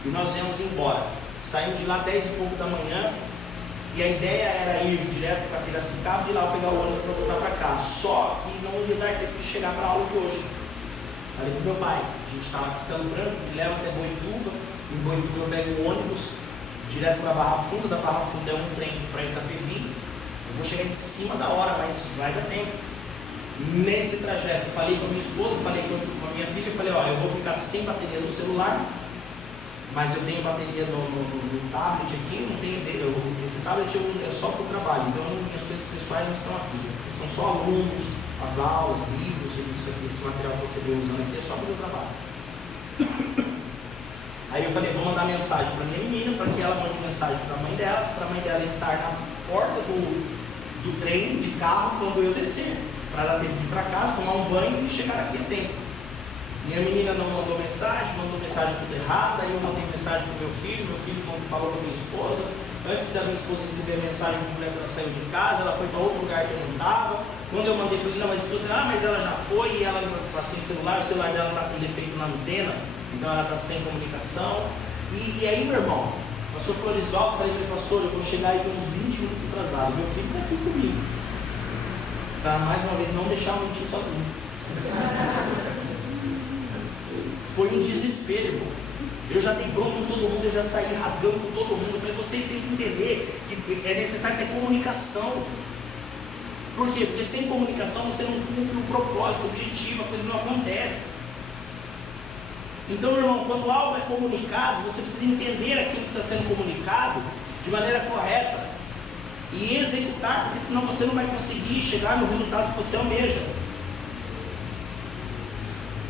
e nós viemos embora. Saímos de lá 10 e pouco da manhã. E a ideia era ir direto para Piracicaba, de lá eu pegar o ônibus para voltar para cá. Só que não ia dar tempo de chegar para a aula de hoje. Falei para o meu pai, a gente está na Castelo Branco, me leva até Boituva. Em Boituva eu pego o ônibus direto para Barra Funda, da Barra Funda é um trem para Itapevi. Eu vou chegar em cima da hora, mas vai dar tempo. Nesse trajeto, falei com a minha esposa, falei com a minha filha, falei, eu vou ficar sem bateria no celular, mas eu tenho bateria no tablet aqui, não tenho dele. Esse tablet eu uso só para o trabalho, então minhas coisas pessoais não estão aqui, porque são só alunos, as aulas, livros, isso aqui, esse material que você vê usando aqui é só para o trabalho. Aí eu falei, vou mandar mensagem para minha menina, para que ela mande mensagem para a mãe dela estar na porta do trem de carro quando eu descer, para ela ter que ir para casa, tomar um banho e chegar aqui a tempo. Minha menina não mandou mensagem tudo errado, aí eu mandei mensagem para o meu filho não falou com a minha esposa. Antes da minha esposa receber a mensagem completa, ela saiu de casa, ela foi para outro lugar que eu não estava. Quando eu mandei, falei, não, mas ela já foi, e ela está sem celular, o celular dela está com defeito na antena, então ela está sem comunicação. E aí, meu irmão, o pastor Florisvaldo, falei para ele, pastor, eu vou chegar aí com uns 20 minutos atrasado, meu filho está aqui comigo, para mais uma vez não deixar eu mentir sozinho. Foi um desespero, irmão. Eu já dei bronca em todo mundo, eu já saí rasgando com todo mundo. Eu falei, vocês têm que entender que é necessário ter comunicação. Por quê? Porque sem comunicação você não cumpre o propósito, o objetivo, a coisa não acontece. Então, meu irmão, quando algo é comunicado, você precisa entender aquilo que está sendo comunicado de maneira correta e executar, porque senão você não vai conseguir chegar no resultado que você almeja.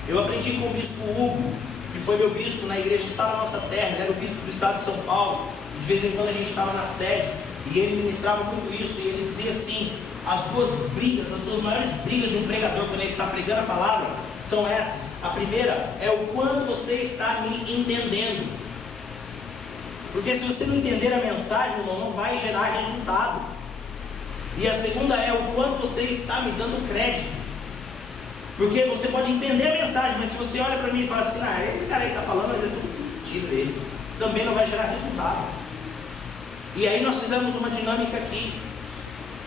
Eu aprendi com o bispo Hugo, que foi meu bispo na igreja de Sala Nossa Terra, ele era o bispo do estado de São Paulo, de vez em quando a gente estava na sede, e ele ministrava muito isso, e ele dizia assim, as duas maiores brigas de um pregador, quando ele está pregando a palavra, são essas. A primeira é o quanto você está me entendendo. Porque se você não entender a mensagem, irmão, não vai gerar resultado. E a segunda é o quanto você está me dando crédito. Porque você pode entender a mensagem, mas se você olha para mim e fala assim, esse cara aí está falando, mas é tudo mentira dele, também não vai gerar resultado. E aí nós fizemos uma dinâmica aqui.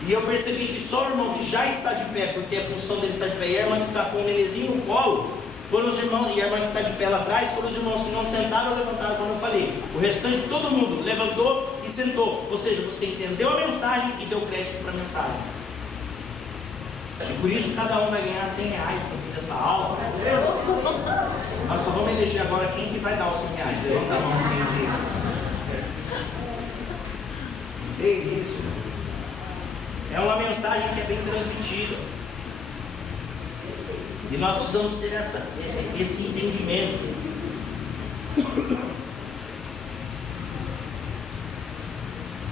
E eu percebi que só o irmão que já está de pé, porque a função dele está de pé, e a irmã que está com o nenenzinho no colo, foram os irmãos, e a irmã que está de pé lá atrás, foram os irmãos que não sentaram ou levantaram quando eu falei. O restante de todo mundo levantou e sentou. Ou seja, você entendeu a mensagem e deu crédito para a mensagem. E por isso cada um vai ganhar R$100 no fim dessa aula. Nós só vamos eleger agora quem que vai dar os R$100. Levanta a mão quem entende isso. É uma mensagem que é bem transmitida. E nós precisamos ter esse entendimento.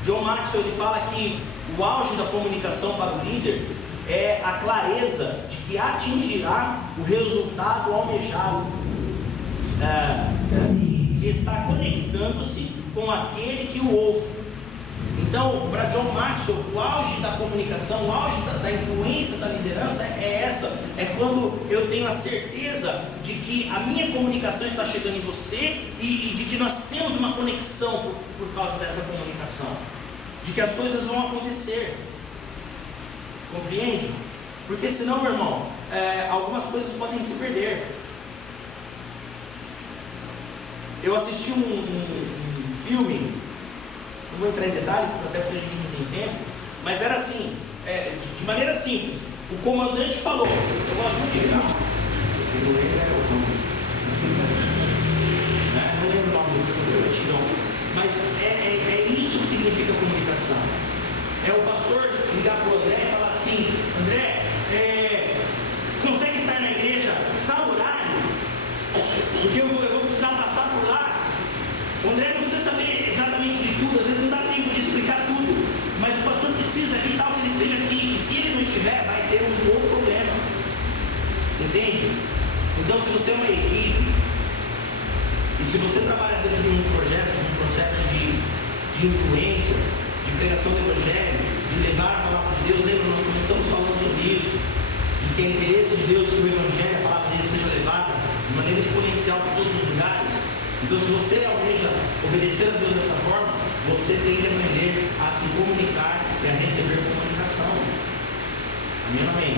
John Maxwell ele fala que o auge da comunicação para o líder é a clareza de que atingirá o resultado almejado e está conectando-se com aquele que o ouve. Então, para John Maxwell, o auge da comunicação, o auge da influência da liderança é essa. É quando eu tenho a certeza de que a minha comunicação está chegando em você e de que nós temos uma conexão por causa dessa comunicação. De que as coisas vão acontecer. Compreende? Porque senão, meu irmão, algumas coisas podem se perder. Eu assisti um filme, não vou entrar em detalhe, até porque a gente não tem tempo, mas era assim, de maneira simples. O comandante falou, eu gosto muito de filme. Não lembro o nome do filme, mas é isso que significa comunicação. É o pastor ligar para o André e falar assim, André, você consegue estar na igreja tal horário? Porque eu vou precisar passar por lá. O André não precisa saber exatamente de tudo, às vezes não dá tempo de explicar tudo, mas o pastor precisa que tal que ele esteja aqui, e se ele não estiver, vai ter um outro problema. Entende? Então, se você é uma equipe, e se você trabalha dentro de um projeto, de um processo de influência, de pregação do Evangelho, de levar a palavra de Deus, lembra, nós começamos falando sobre isso, de que é interesse de Deus que o Evangelho, a palavra dele, seja levada de maneira exponencial para todos os lugares. Então, se você almeja obedecer a Deus dessa forma, você tem que aprender a se comunicar e a receber comunicação. Amém, amém?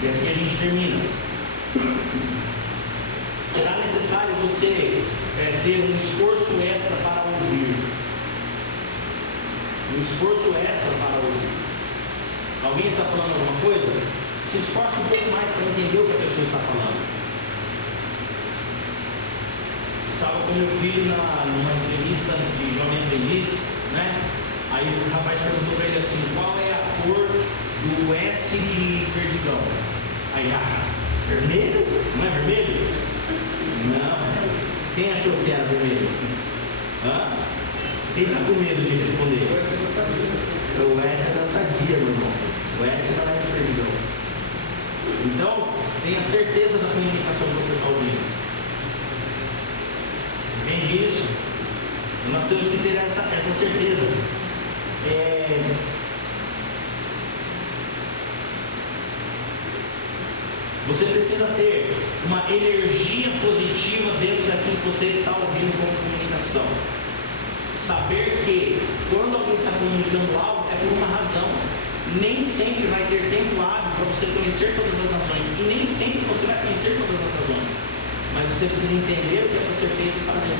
E aqui a gente termina. Será necessário você ter um esforço extra para ouvir. Um esforço extra para ouvir. Alguém está falando alguma coisa? Se esforce um pouco mais para entender o que a pessoa está falando. Estava com meu filho numa entrevista de Jovem Aprendiz, né? Aí o rapaz perguntou para ele assim, qual é a cor do S de Perdigão? Aí, vermelho? Não é vermelho? Não. Quem achou que era vermelho? Quem está com medo de responder? O S é da Sadia, meu irmão. O S não é de Perdigão. Então, tenha certeza da comunicação que você está ouvindo. Entende isso? Nós temos que ter essa certeza. Você precisa ter uma energia positiva dentro daquilo que você está ouvindo como comunicação. Saber que quando alguém está comunicando algo é por uma razão. Nem sempre vai ter tempo hábil para você conhecer todas as razões. E nem sempre você vai conhecer todas as razões. Mas você precisa entender o que é para ser feito e fazer.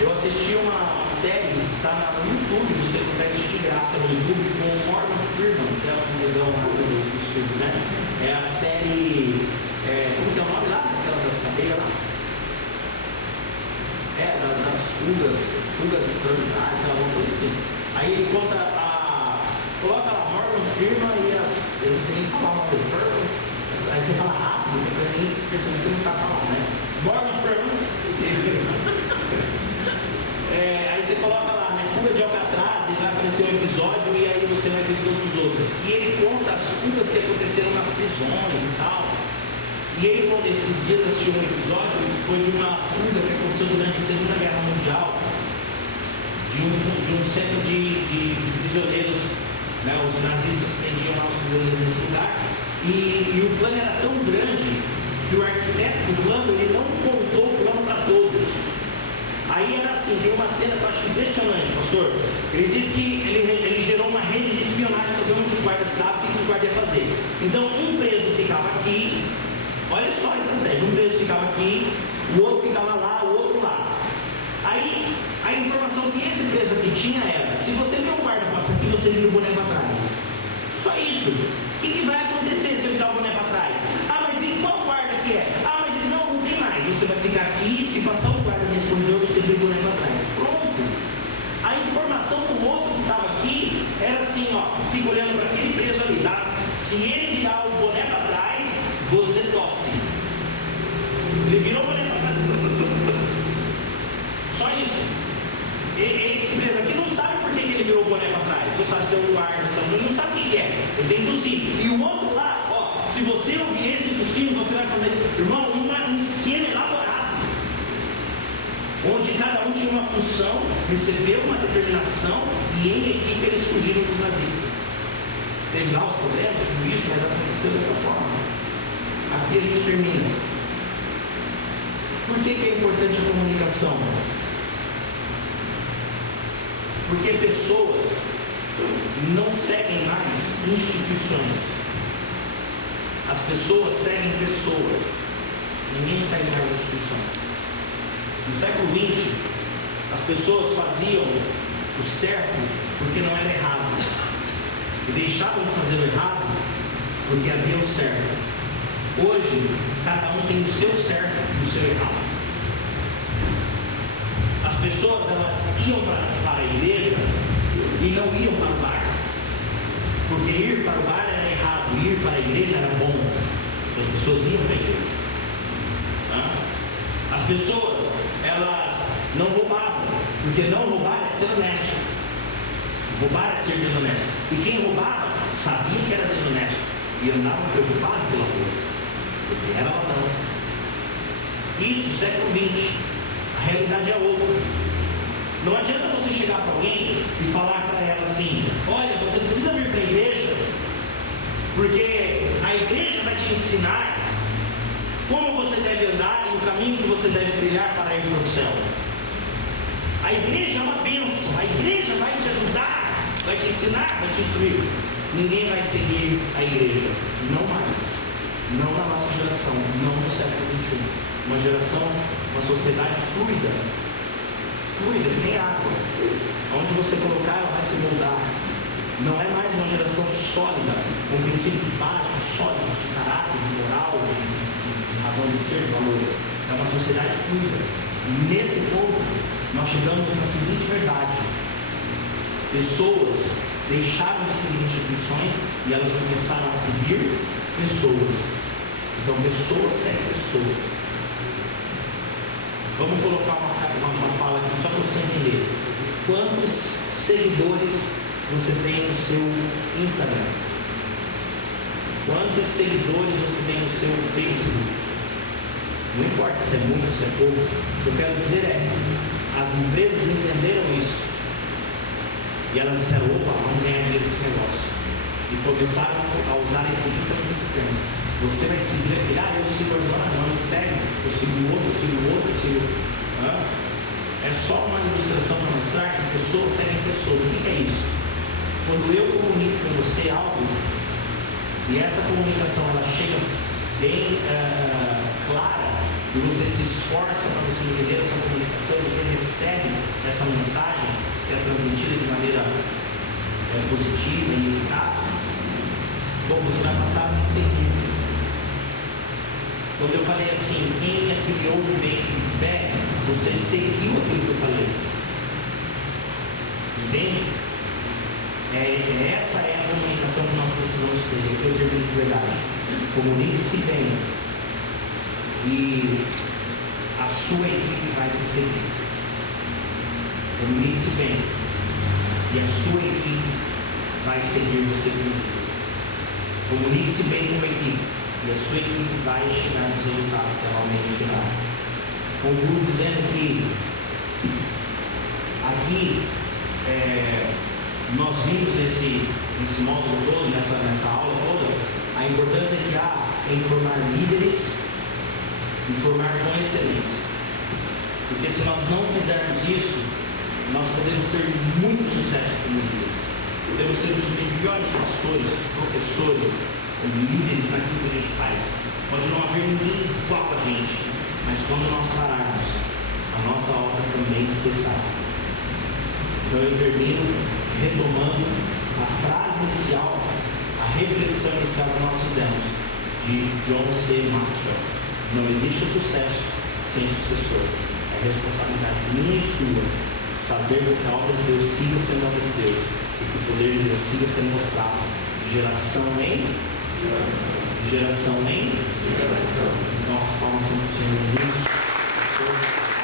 Eu assisti uma série que está no YouTube, você consegue assistir de graça no YouTube, com o Morgan Freeman, que é um negão lá dos filmes, né? É a série. Como que é o nome lá? Aquela das cadeias lá? Das fugas extraordinárias, alguma coisa assim. Aí ele conta coloca lá Morgan Freeman e eu não sei nem falar o nome dele. Aí você fala rápido, porque para mim, pessoa que você não sabe falar, né? Morgan Freeman. Aí você aparecer um episódio e aí você vai ver todos os outros. E ele conta as fugas que aconteceram nas prisões e tal. E ele, quando esses dias assistiu um episódio, foi de uma fuga que aconteceu durante a Segunda Guerra Mundial, de um centro de prisioneiros, né? Os nazistas prendiam lá os prisioneiros nesse lugar, e o plano era tão grande que o arquiteto do plano, ele não contou o plano para todos. Aí era assim, tem uma cena que eu acho impressionante, pastor. Ele disse que ele gerou uma rede de espionagem para ver onde os guardas estavam e o que os guardas iam fazer. Então, um preso ficava aqui, olha só a estratégia, um preso ficava aqui, o outro ficava lá, o outro lá. Aí, a informação que esse preso aqui tinha era: se você vê um guarda passar aqui, você vira o boné para trás. Só isso. O que vai acontecer se eu virar o boné para trás? Ah, mas e qual guarda que é? Ah, mas não tem mais. Você vai ficar aqui, se passar um guarda nesse corredor, você vira o boné para trás. Pronto. A informação do outro que estava aqui era assim, ó, fica olhando para aquele preso ali, tá? Se ele virar o boné para trás, você tosse. Ele virou o boné para trás. Só isso. Esse preso aqui não sabe por que ele virou o boné para trás. Não sabe se é um guarda, ele não sabe o que é. Ele tem que tossir. E o outro lá, ó, se você ouvir esse tossindo, você vai fazer, irmão, um esquema elaborado, onde cada um tinha uma função, recebeu uma determinação, e em equipe eles fugiram dos nazistas. Teve lá os problemas, tudo isso, mas aconteceu dessa forma. Aqui a gente termina. Por que é importante a comunicação? Porque pessoas não seguem mais instituições. As pessoas seguem pessoas. Ninguém segue mais instituições. No século XX, as pessoas faziam o certo porque não era errado. E deixavam de fazer o errado porque havia o certo. Hoje, cada um tem o seu certo e o seu errado. As pessoas, elas iam para a igreja e não iam para o bar. Porque ir para o bar era errado, ir para a igreja era bom. Então, as pessoas iam para a igreja. As pessoas, elas não roubavam, porque não roubar é ser honesto. Roubar é ser desonesto. E quem roubava sabia que era desonesto e andava preocupado pela rua, porque era ladrão. Isso, século XX. A realidade é outra. Não adianta você chegar para alguém e falar para ela assim: olha, você precisa vir para a igreja, porque a igreja vai te ensinar como você deve andar e o caminho que você deve trilhar para ir para o céu. A igreja é uma bênção, a igreja vai te ajudar, vai te ensinar, vai te instruir. Ninguém vai seguir a igreja, não mais, não na nossa geração, não no século XXI. Uma geração, uma sociedade fluida, que nem água. Onde você colocar, ela vai se moldar. Não é mais uma geração sólida, com princípios básicos, sólidos, de caráter, de moral, de razão de ser, de valores. É uma sociedade fluida. E nesse ponto, nós chegamos na seguinte verdade: pessoas deixaram de seguir instituições e elas começaram a seguir pessoas. Então, pessoas seguem pessoas. Vamos colocar uma fala aqui, só para você entender. Quantos seguidores você tem no seu Instagram? Quantos seguidores você tem no seu Facebook? Não importa se é muito, se é pouco. O que eu quero dizer é: as empresas entenderam isso. E elas disseram: opa, vamos ganhar dinheiro desse negócio. E começaram a usar justamente esse termo. Você vai seguir aquele: eu sigo a Dona, não me segue, eu sigo o outro, eu sigo o outro, eu sigo. É só uma ilustração para mostrar que pessoas seguem pessoas. O que é isso? Quando eu comunico com você algo, e essa comunicação ela chega bem clara, e você se esforça para você entender essa comunicação, você recebe essa mensagem que é transmitida de maneira positiva e eficaz, bom, você vai passar a me seguir. Quando eu falei assim: quem criou o bem feedback, você seguiu aquilo que eu falei. Entende? Essa é a comunicação que nós precisamos ter. Eu termino de verdade. Comunique-se bem e a sua equipe vai te seguir. Comunique-se bem. E a sua equipe vai seguir você como líder. Comunique-se bem com a equipe. E a sua equipe vai chegar nos resultados que ela almeja chegar. Concluo dizendo que aqui nós vimos nesse módulo todo, nessa aula toda, a importância que há em formar líderes e formar com excelência. Porque se nós não fizermos isso, nós podemos ter muito sucesso como líderes. Podemos ser os melhores pastores, professores, líderes naquilo que a gente faz. Pode não haver ninguém igual a gente, mas quando nós pararmos, a nossa obra também cessará. Então eu termino retomando a frase inicial, a reflexão inicial que nós fizemos de John C. Maxwell. Não existe sucesso sem sucessor. É responsabilidade minha e sua fazer com que a obra de Deus siga sendo a obra de Deus e que o poder de Deus siga sendo mostrado de geração em geração. Nossa, palmas ao Senhor Jesus.